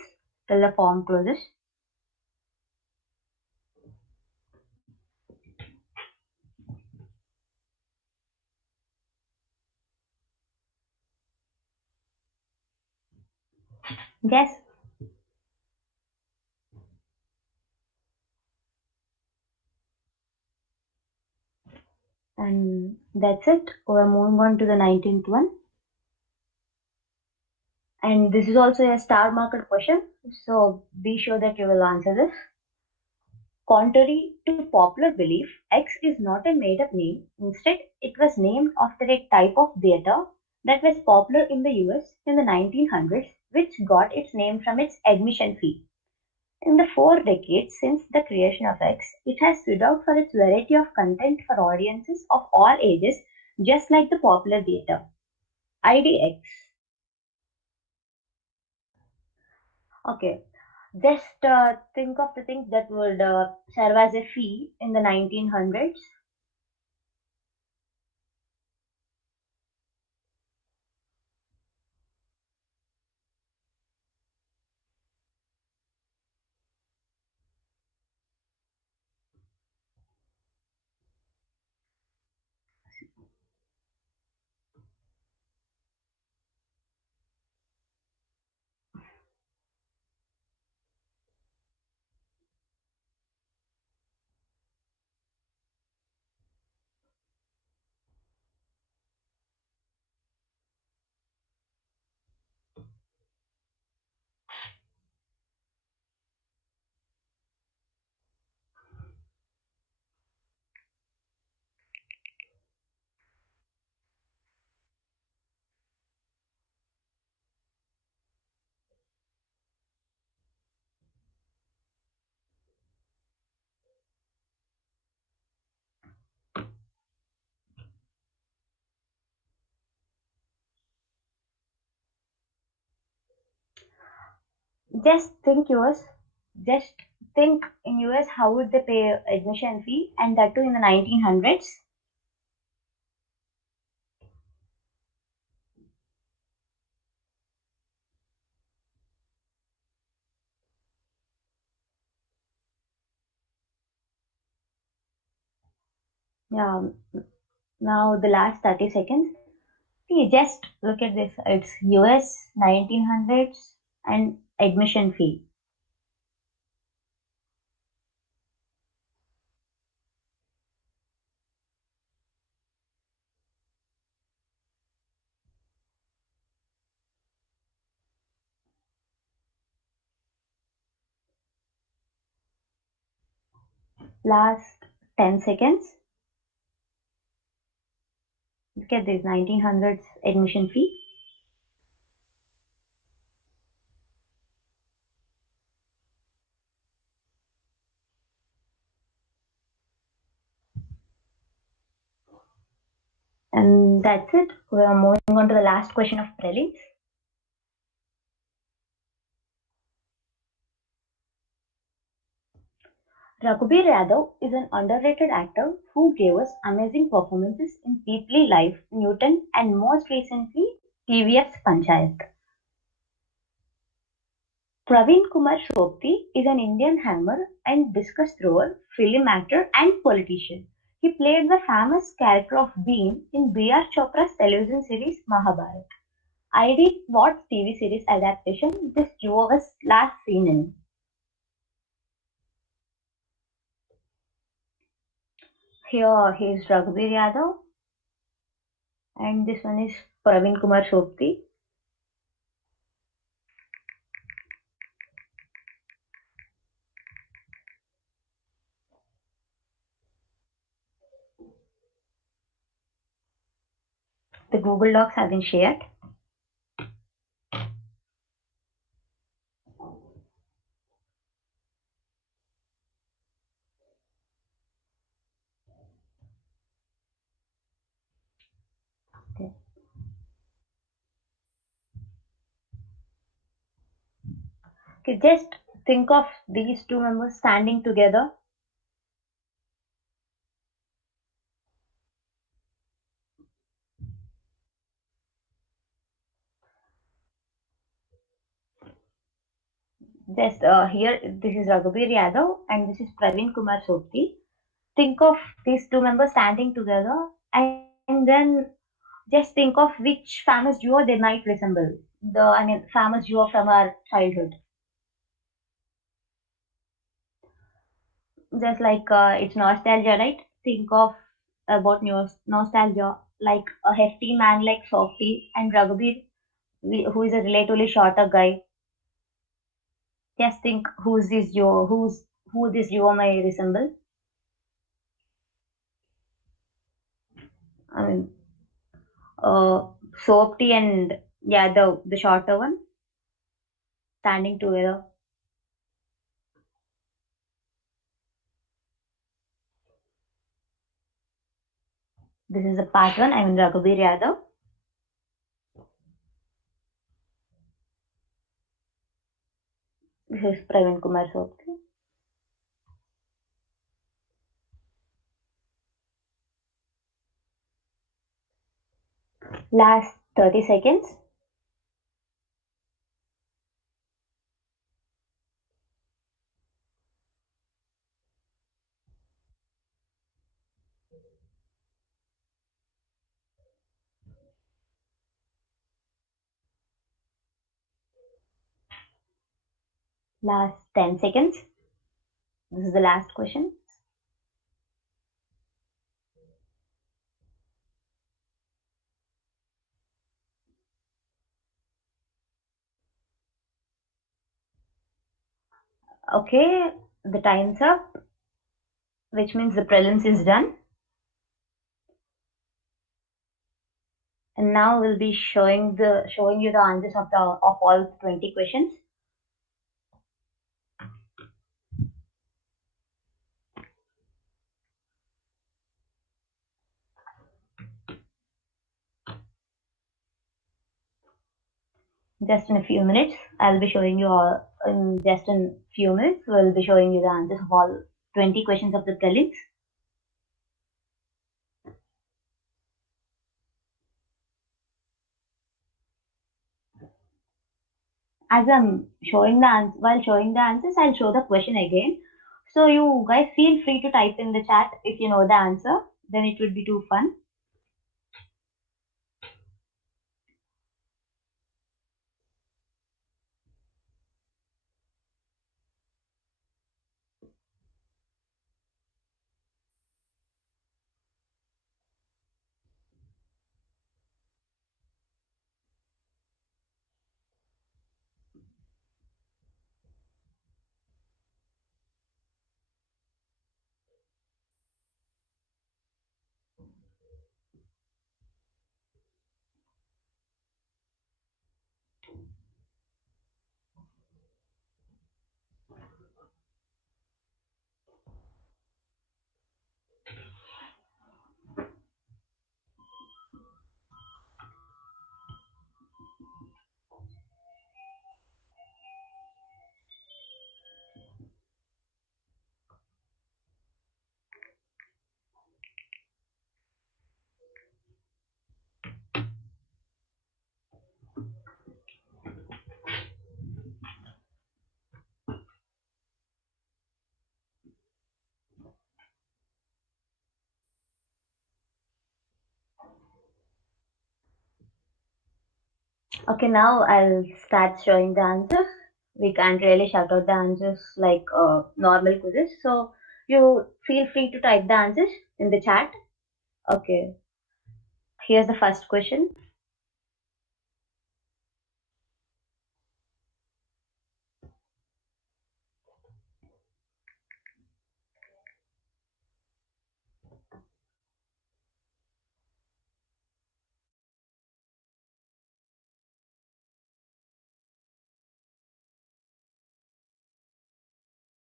till the form closes. Yes. And that's it. We're moving on to the 19th one. And this is also a star marked question, so be sure that you will answer this. Contrary to popular belief, X is not a made up name. Instead, it was named after a type of theater that was popular in the US in the 1900s, which got its name from its admission fee. In the 4 decades since the creation of X, it has stood out for its variety of content for audiences of all ages, just like the popular theater. IDX. Okay, just think of the things that would serve as a fee in the 1900s. Just think US. Just think in US how would they pay admission fee, and that too in the 1900s. Yeah. Now the last 30 seconds. See, just look at this. It's US 1900s and admission fee. Last 10 seconds. Look at this 1900s admission fee. And that's it. We are moving on to the last question of prelims. Raghubir Yadav is an underrated actor who gave us amazing performances in Peeply Life, Newton, and most recently TVF's Panchayat. Praveen Kumar Shopti is an Indian hammer and discus thrower, film actor, and politician. He played the famous character of Bhim in B.R. Chopra's television series Mahabharat. ID what TV series adaptation this duo was last seen in? Here he is Raghubir Yadav and this one is Praveen Kumar Shopti. The Google Docs have been shared. Okay, just think of these two members standing together. Just here, this is Raghubir Yadav and this is Praveen Kumar Sopti. Think of these two members standing together and then just think of which famous duo they might resemble. Famous duo from our childhood. Just like it's nostalgia, right? Think of about nostalgia, like a hefty man like Softy and Raghubir, who is a relatively shorter guy. Just think who this duo may resemble. I mean, Softy and yeah, the shorter one standing together. This is the part one. I mean, Raghubir Yadav. This is Praveen Kumar Sopti. Last 30 seconds. Last 10 seconds. This is the last question. Okay, the time's up, which means the prelims is done. And now we'll be showing you the answers of all 20 questions. Just in a few minutes, I'll be showing you all. In just in few minutes, we'll be showing you the answers of all 20 questions of the prelims. As I'm showing while showing the answers, I'll show the question again. So you guys feel free to type in the chat if you know the answer. Then it would be too fun. Okay, now I'll start showing the answers. We can't really shout out the answers like normal quizzes. So you feel free to type the answers in the chat. Okay, here's the first question.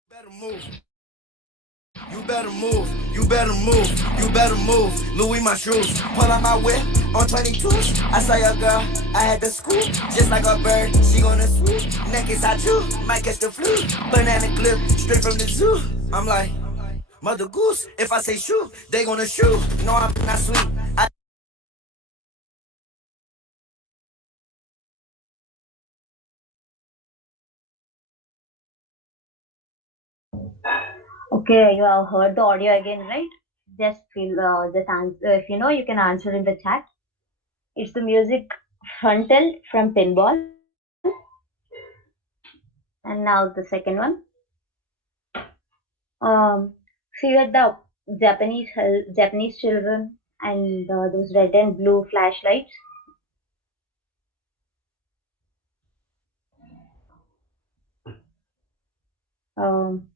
Better move. You better move, you better move, you better move. Louis my shoes, pull out my whip on 22s. I saw your girl, I had to scoop. Just like a bird, she gonna swoop. Neck is hot too, might catch the flu. Banana clip, straight from the zoo. I'm like, Mother Goose, if I say shoot, they gonna shoot. No, I'm not sweet. Okay, you have heard the audio again, right? Just just answer. If you know, you can answer in the chat. It's the music Frontal from Pinball. And now the second one. See that the Japanese children and those red and blue flashlights.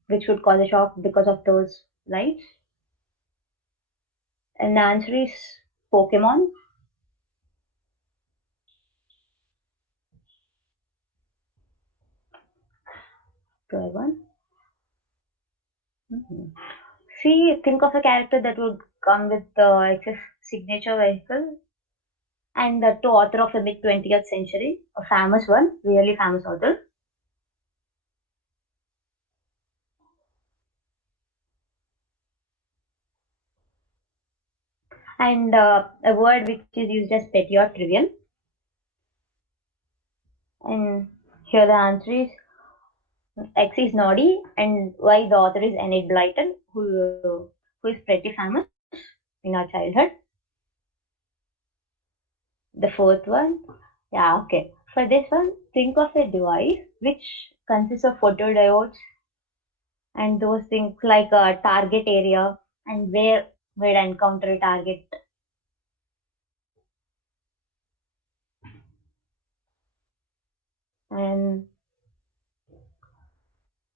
Which would cause a shock because of those lights. And the answer is Pokemon. Good one. See, think of a character that would come with its signature vehicle, and the author of the mid 20th century, a famous one, really famous author. And a word which is used as petty or trivial. And here the answer is X is Noddy, and Y the author is Enid Blyton, who is pretty famous in our childhood. The fourth one, yeah, okay. For this one, think of a device which consists of photodiodes and those things like a target area and where we'd encounter a target. And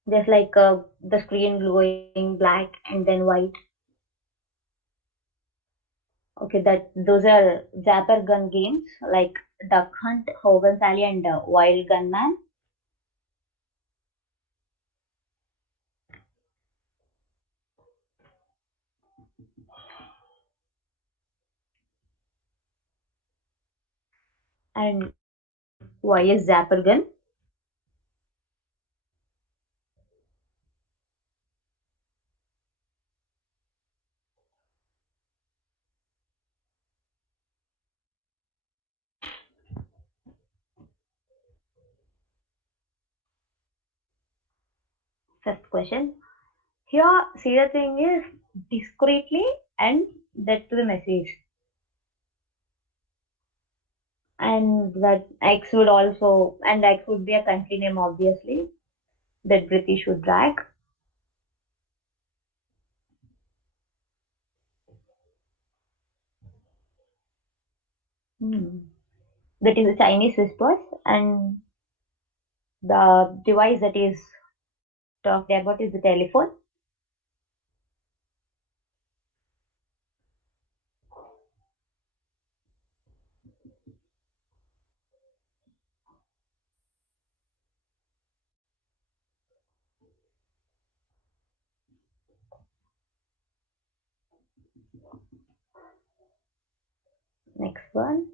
just like the screen glowing black and then white. Okay, that those are Zapper gun games like Duck Hunt, Hogan Sally, and Wild Gunman. And why is Zapper gun? First question. Here, see the thing is discreetly and that to the message. And that X would also, and X would be a country name obviously, that British would drag. That is the Chinese whispers, and the device that is talked about is the telephone. Next one.